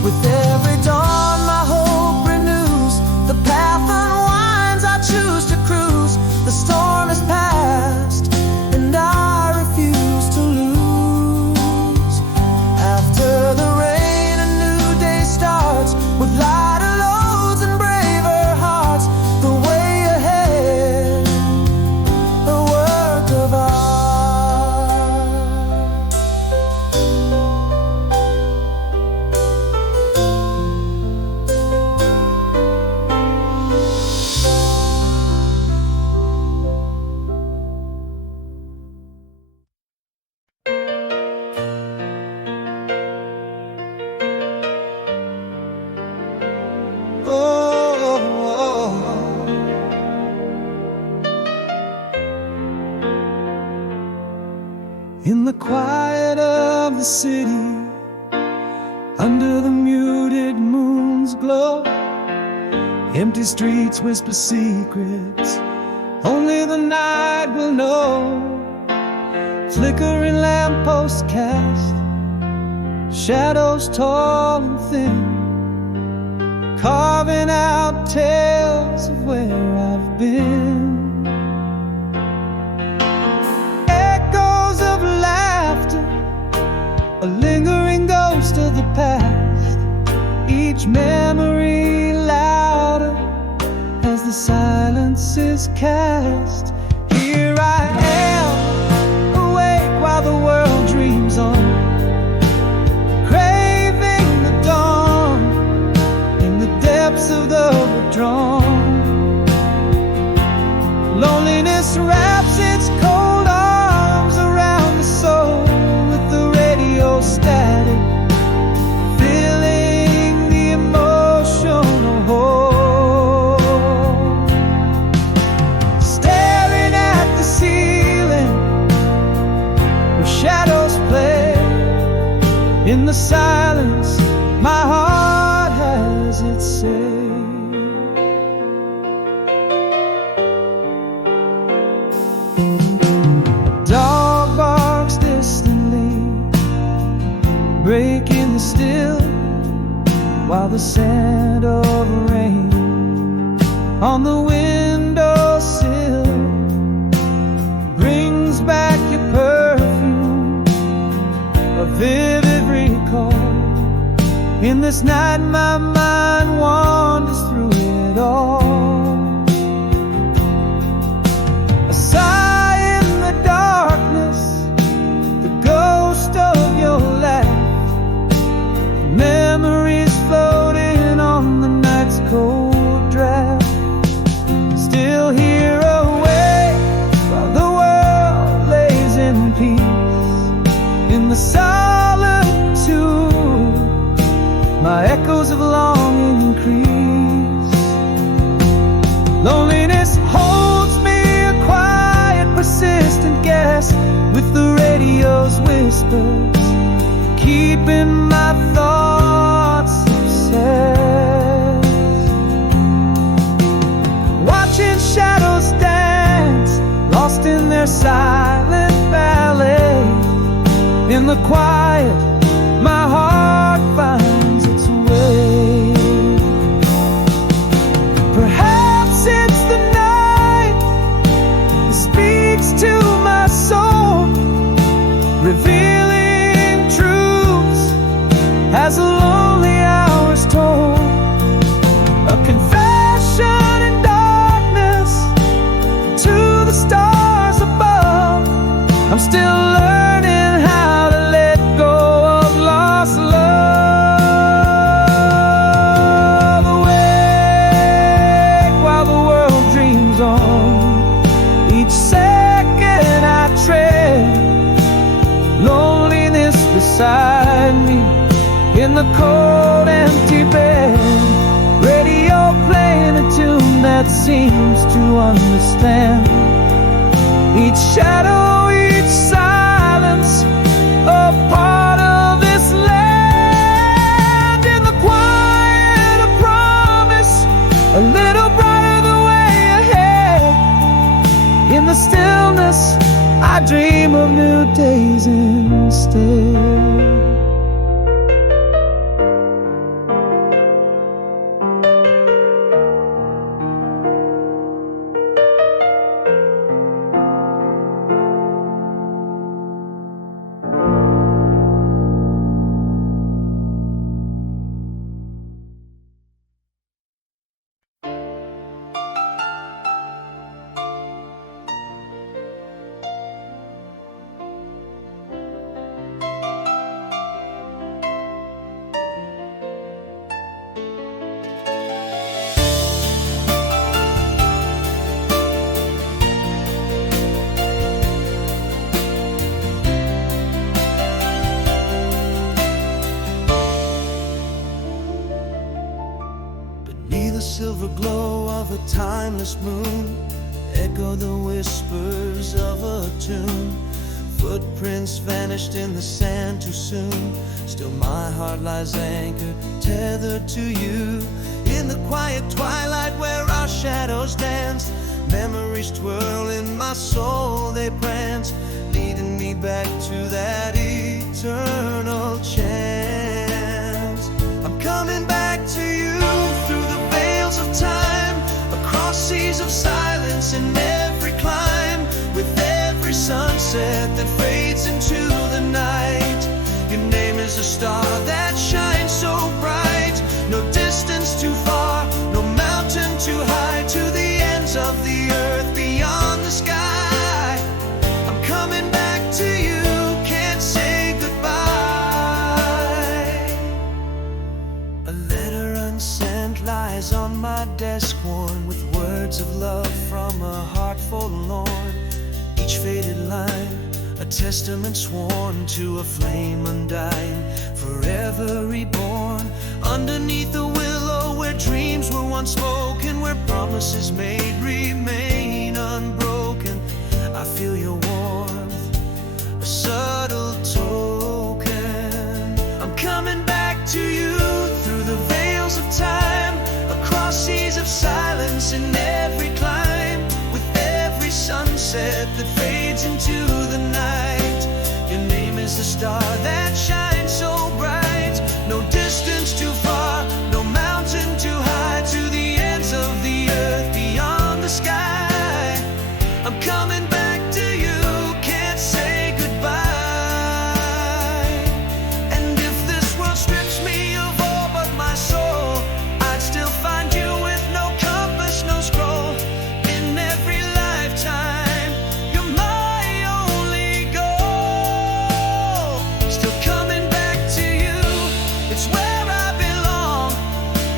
With every dawn my hope renews. The path unwinds, I choose to cruise. The storm is past, and I refuse to lose. After the rain a new day starts, with lighter loads and braver hearts. The way ahead, a work of art. In the quiet of the city, under the muted moon's glow, empty streets whisper secrets only the night will know. Flickering lampposts cast shadows tall and thin, carving out tales of where I've been. Echoes of laughter, a lingering ghost of the past, each memory louder as the silence is cast. Here I am, awake while the world dreams on, craving the dawn in the depths of the withdrawn. Loneliness wraps its cold arms around the soul, with the radio static filling the emotional hole. Staring at the ceiling where shadows play, in the silence my heart has its say. Dog barks distantly, breaking the still, while the scent of rain on the windowsill brings back your perfume, a vivid recall. In this night my mind wanders through it all. A sigh in the darkness, the ghost of your laugh, memories floating on the night's cold draft. Still here awake while the world lays in peace. In the solitude, my echoes of long radio's whispers, keeping my thoughts obsessed. Watching shadows dance, lost in their silent ballet. In the quiet, my heart finds its way. Perhaps it's the night that speaks to my soul, revealing truths as the lonely hours told. A confession in darkness to the stars above. I'm still learning how to let go of lost love. Awake while the world dreams on, each second I tread loneliness beside me in the cold empty bed. Radio playing a tune that seems to understand each shadow, each silence, a part of this land. In the quiet, a promise, a little brighter the way ahead. In the stillness, I dream of new days instead. Silver glow of a timeless moon, echo the whispers of a tune. Footprints vanished in the sand too soon. Still my heart lies anchored, tethered to you. In the quiet twilight where our shadows dance, memories twirl in my soul, they prance, leading me back to that eternal chance. I'm coming back to you through the veils of time, across seas of silence in every climb, with every sunset that fades into the night. Your name is a star that shines so bright, no distance too far, no mountain too high, to the ends of the earth, beyond the sky. I'm coming back to you, can't say goodbye. A letter unsent lies on my desk, worn with words of love from a heart forlorn. Each faded line, a testament sworn to a flame undying, forever reborn. Underneath the willow where dreams were once spoken, where promises made remain unbroken, I feel your warmth, a subtle token. I'm coming back to you through the veils of time, across seas of silence in every climb, with every sunset that fades into the night. Your name is the star that shines so bright, no distance too far, no mountain too high, to the ends of the earth, beyond the sky. I'm coming back to you, can't say goodbye. And if this world strips me of all but my soul, I'd still find you with no compass, no scroll. In every lifetime, you're my only goal. Still coming back to you, it's where I belong.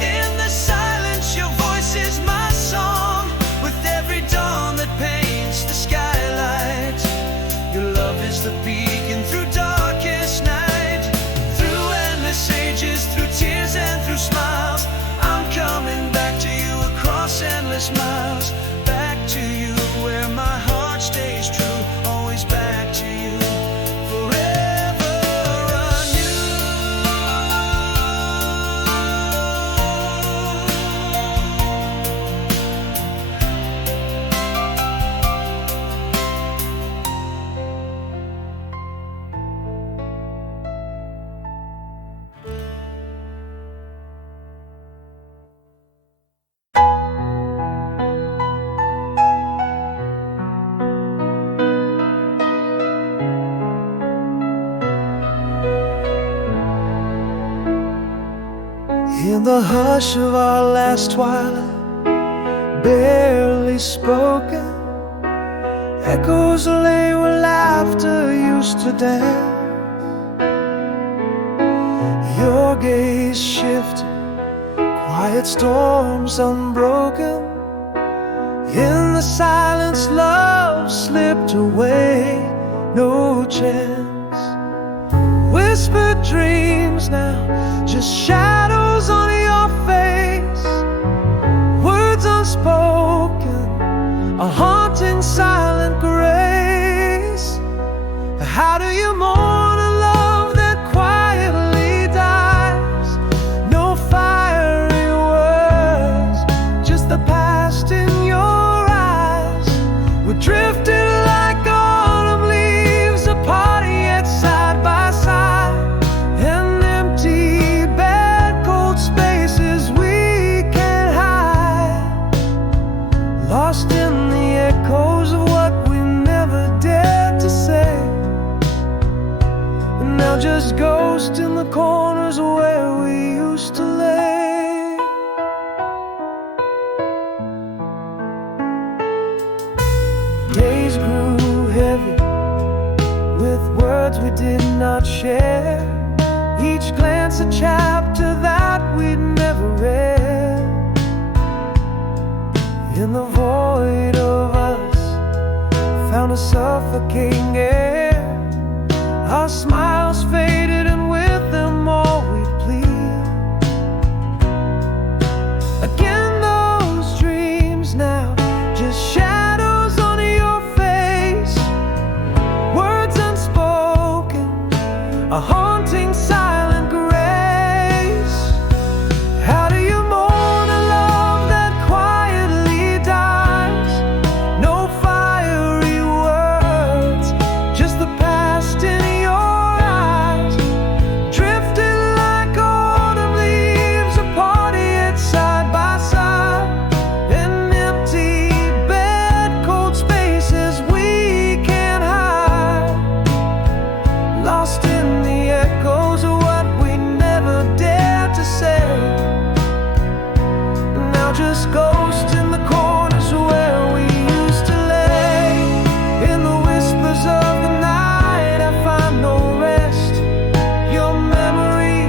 In the silence, your voice is my song. With every dawn that paints the skylight, your love is the beacon through darkest night. Through endless ages, through tears and through smiles, I'm coming back to you across endless miles. Back to you where my heart stays true, always back to you, the hush of our last twilight, barely spoken, echoes lay where laughter used to dance. Your gaze shifted, quiet storms unbroken. In the silence, love slipped away, no chance. Whispered dreams now, just shadows on your face. Words unspoken, a haunting silent grace. How do you mourn a love that quietly dies? No fiery words, just the past in your eyes. We're drifting like autumn leaves, apart yet side by side. An empty bed, cold spaces we can't hide. Lost in the echoes of what we never dared to say. And now just ghosts in the corners where we used to lay. Days grew heavy with words we did not share. Each glance a chapter that we'd never read. In the void of us, found a suffocating air. Our smiles faded, and with them all we'd plead. Again those dreams now, just shadows on your face. Words unspoken, a haunting silent grace. How do you mourn a love that quietly dies? No fiery words, just the past in your eyes. Drifting like autumn leaves, apart yet side by side. An empty bed, cold spaces we can't hide. Lost in the echoes of what we never dared to say. Now just ghosts in the corners where we used to lay. In the whispers of the night I find no rest. Your memory,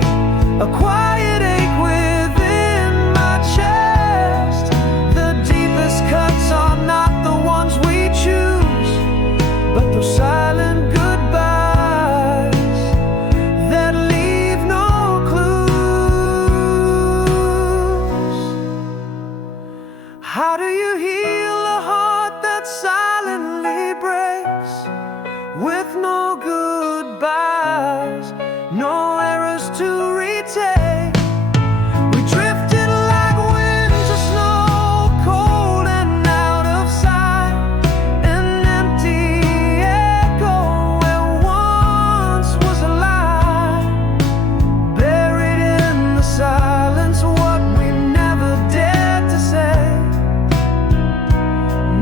a quiet ache within my chest. The deepest cuts are not the ones we choose, but those silent goodbyes that leave no clues. How do you heal a heart that silently breaks? With no goodbyes, no errors to retake. We drifted like winter snow, cold and out of sight. An empty echo where once was a lie. Buried in the silence, what we never dared to say.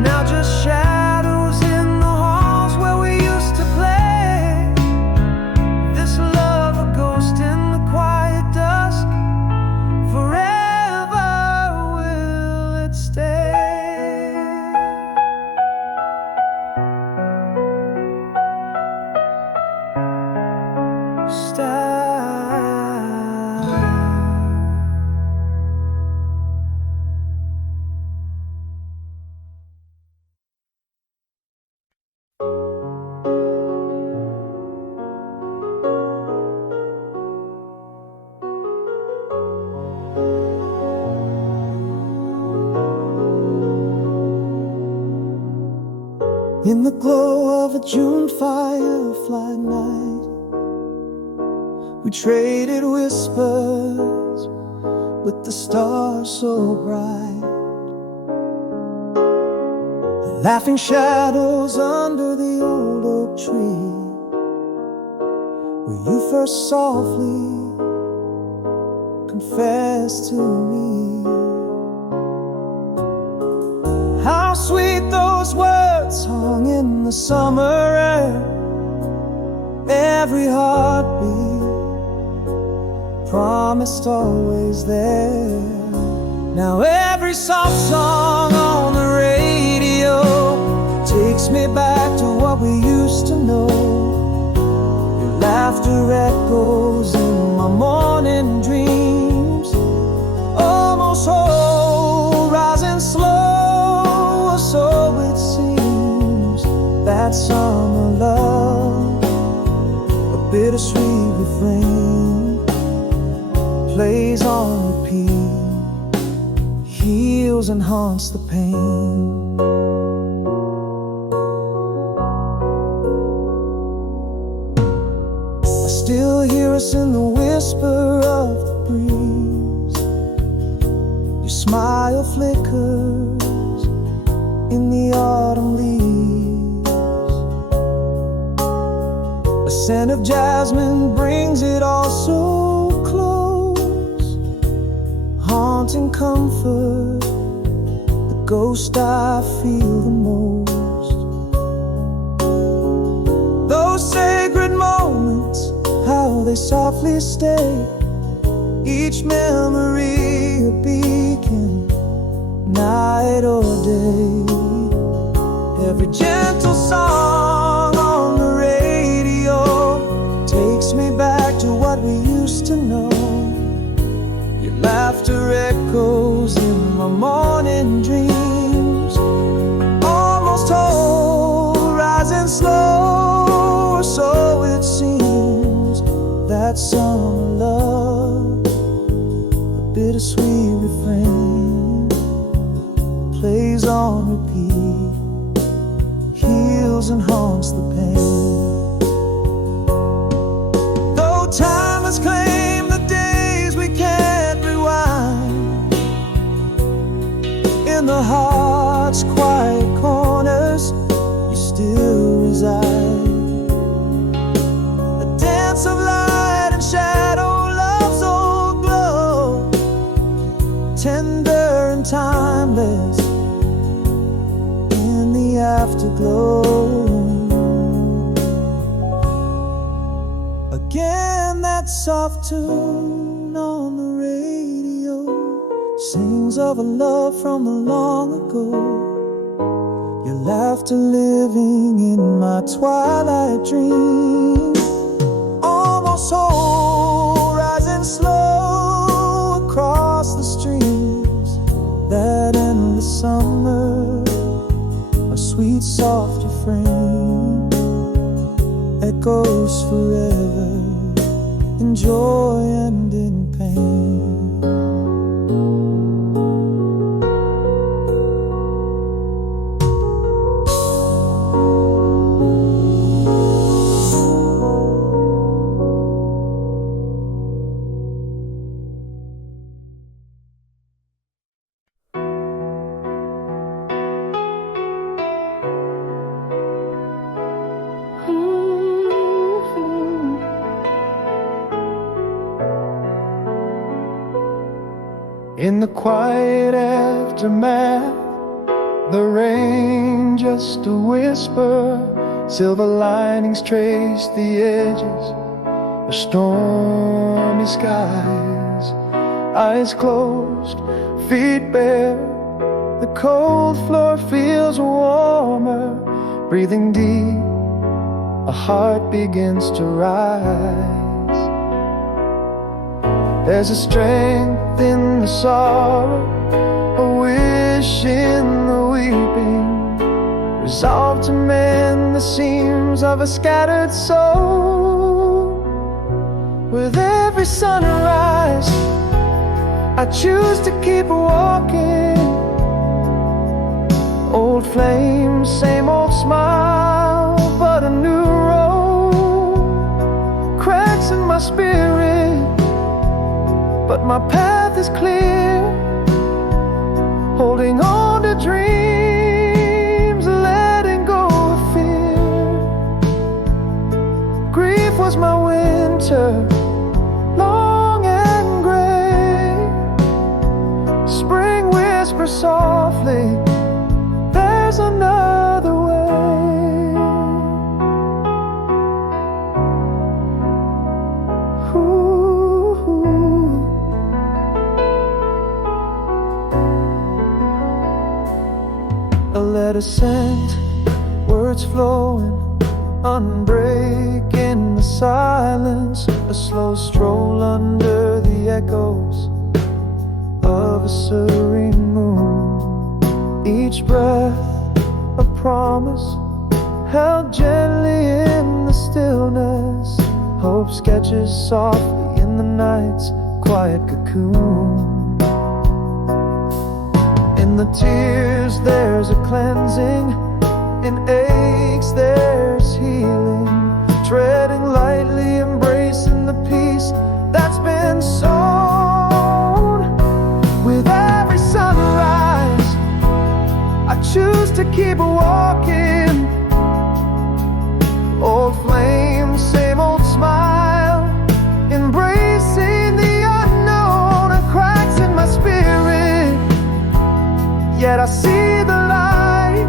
Now just shadows in the halls where we used to play. This love, a ghost in the quiet dusk. Forever will it stay. In the glow of a June firefly night, we traded whispers with the stars so bright. Laughing shadows under the old oak tree, where you first softly confessed to me. How sweet those words hung in the summer air. Every heartbeat promised always there. Now every soft song on the radio takes me back to what we used to know. Your laughter echoes in my morning dreams, almost whole, rising slow, so it seems. That summer love, a bittersweet refrain, plays on repeat, heals and haunts the pain. I still hear us in the whisper of the breeze. Your smile flickers in the autumn leaves. A scent of jasmine brings it all so close, haunting comfort, the ghost I feel the most. Those sacred moments, how they softly stay, each memory a beacon, night or day. Every gentle song on the radio takes me back to what we used to know. Your laughter echoes in my morning dreams, almost whole, rising slow, so it seems. That summer love, a bittersweet refrain, plays on repeat, heals and haunts the pain. Though time has claimed the days we can't rewind, in the heart's quiet corners you still reside. A dance of light and shadow, love's old glow, tender and timeless in the afterglow. Again, that soft tune on the radio sings of a love from the long ago. Your laughter living in my twilight dream, almost whole, rising slow across the streams. That endless summer, a sweet soft refrain, echoes forever in joy and in pain. In the quiet aftermath, the rain just a whisper, silver linings trace the edges of stormy skies. Eyes closed, feet bare, the cold floor feels warmer. Breathing deep, a heart begins to rise. There's a strength in the sorrow, a wish in the weeping, resolve to mend the seams of a scattered soul. With every sunrise, I choose to keep walking. Old flames, same old smile, but a new road. Cracks in my spirit, but my path is clear. Holding on to dreams, letting go of fear. Grief was my winter, long and gray. Spring whispers softly, there's another way. Ooh. A letter sent, words flowing, unbreaking the silence. A slow stroll under the echoes of a serene moon. Each breath a promise, held gently in the stillness. Hope sketches softly in the night's quiet cocoon. In the tears there's a cleansing, in aches there's healing. Treading lightly, embracing the peace that's been sown. With every sunrise I choose to keep walking. Old flame, same old smile, embracing the unknown. And cracks in my spirit, yet I see the light,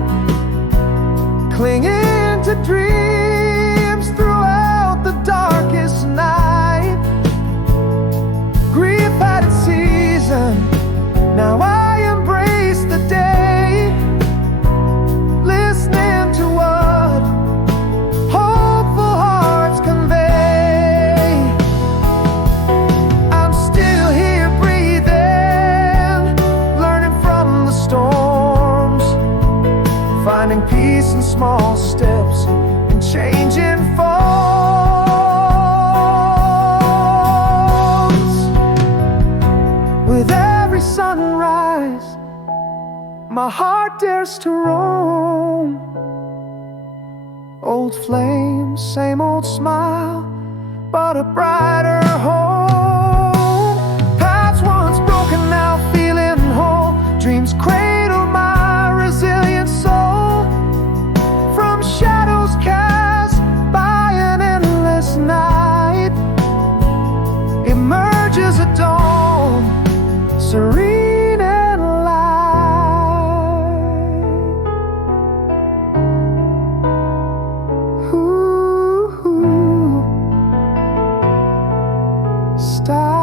clinging to dreams throughout the darkest night. Grief had its season, now I embrace the day, listening to what hopeful hearts convey. I'm still here breathing, learning from the storms, finding peace in small steps and changing forms. With every sunrise my heart dares to roam. Old flame, same old smile, but a brighter home. Paths once broken, now feeling whole. Dreams cradle my resilient soul. From shadows cast by an endless night emerges a dawn, serene and light. Ooh, style.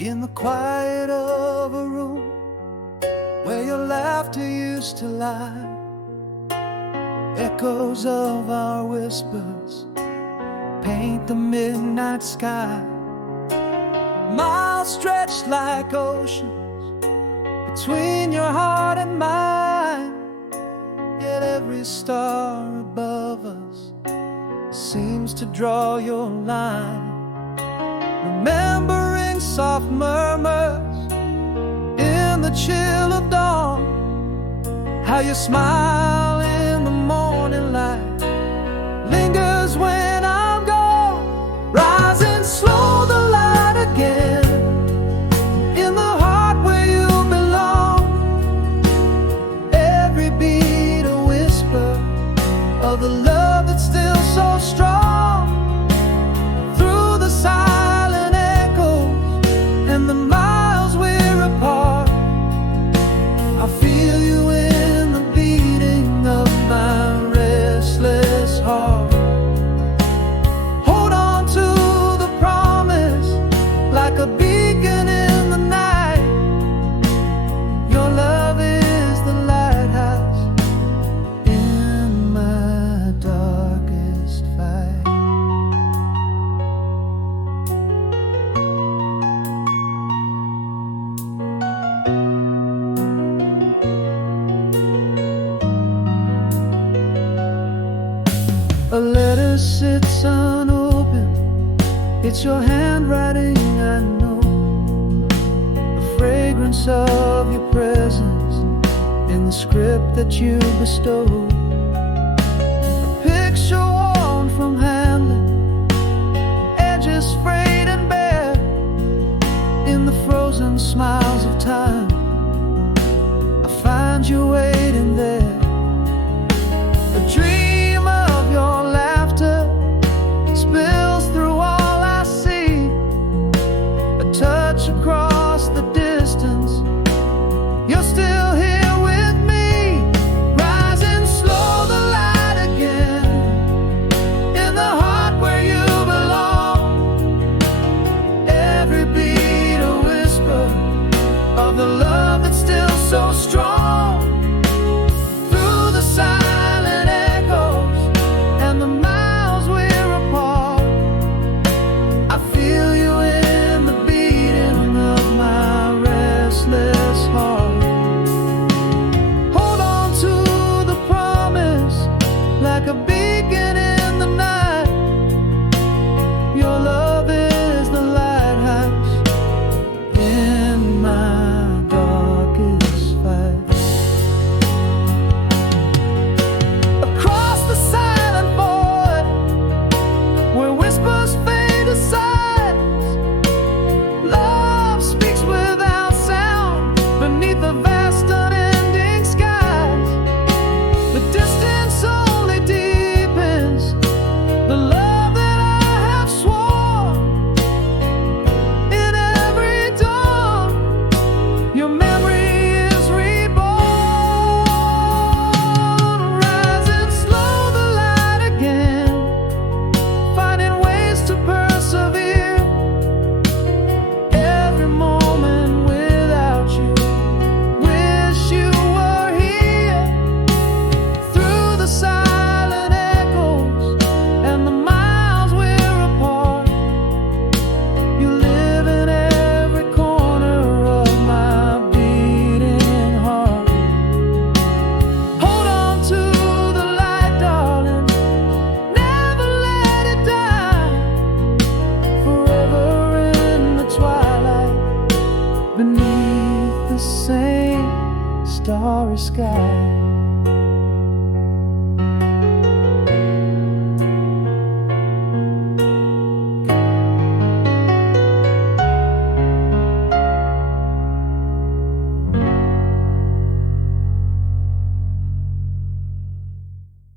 In the quiet of a room where your laughter used to lie, echoes of our whispers paint the midnight sky. Miles stretched like oceans between your heart and mine, yet every star above us seems to draw your line. Remembering soft murmurs in the chill of dawn, how your smile in the morning light lingers when I'm gone. Rising slow, the light again, in the heart where you belong. Every beat a whisper of the love that's still so strong. Through the silent echoes and the miles we're apart, I feel you in the beating of my restless heart. Hold on to the promise like a beacon in the night. Your love is the lighthouse in my darkest fight. A letter sits unopened, it's your handwriting, I know. The fragrance of your presence in the script that you bestowed.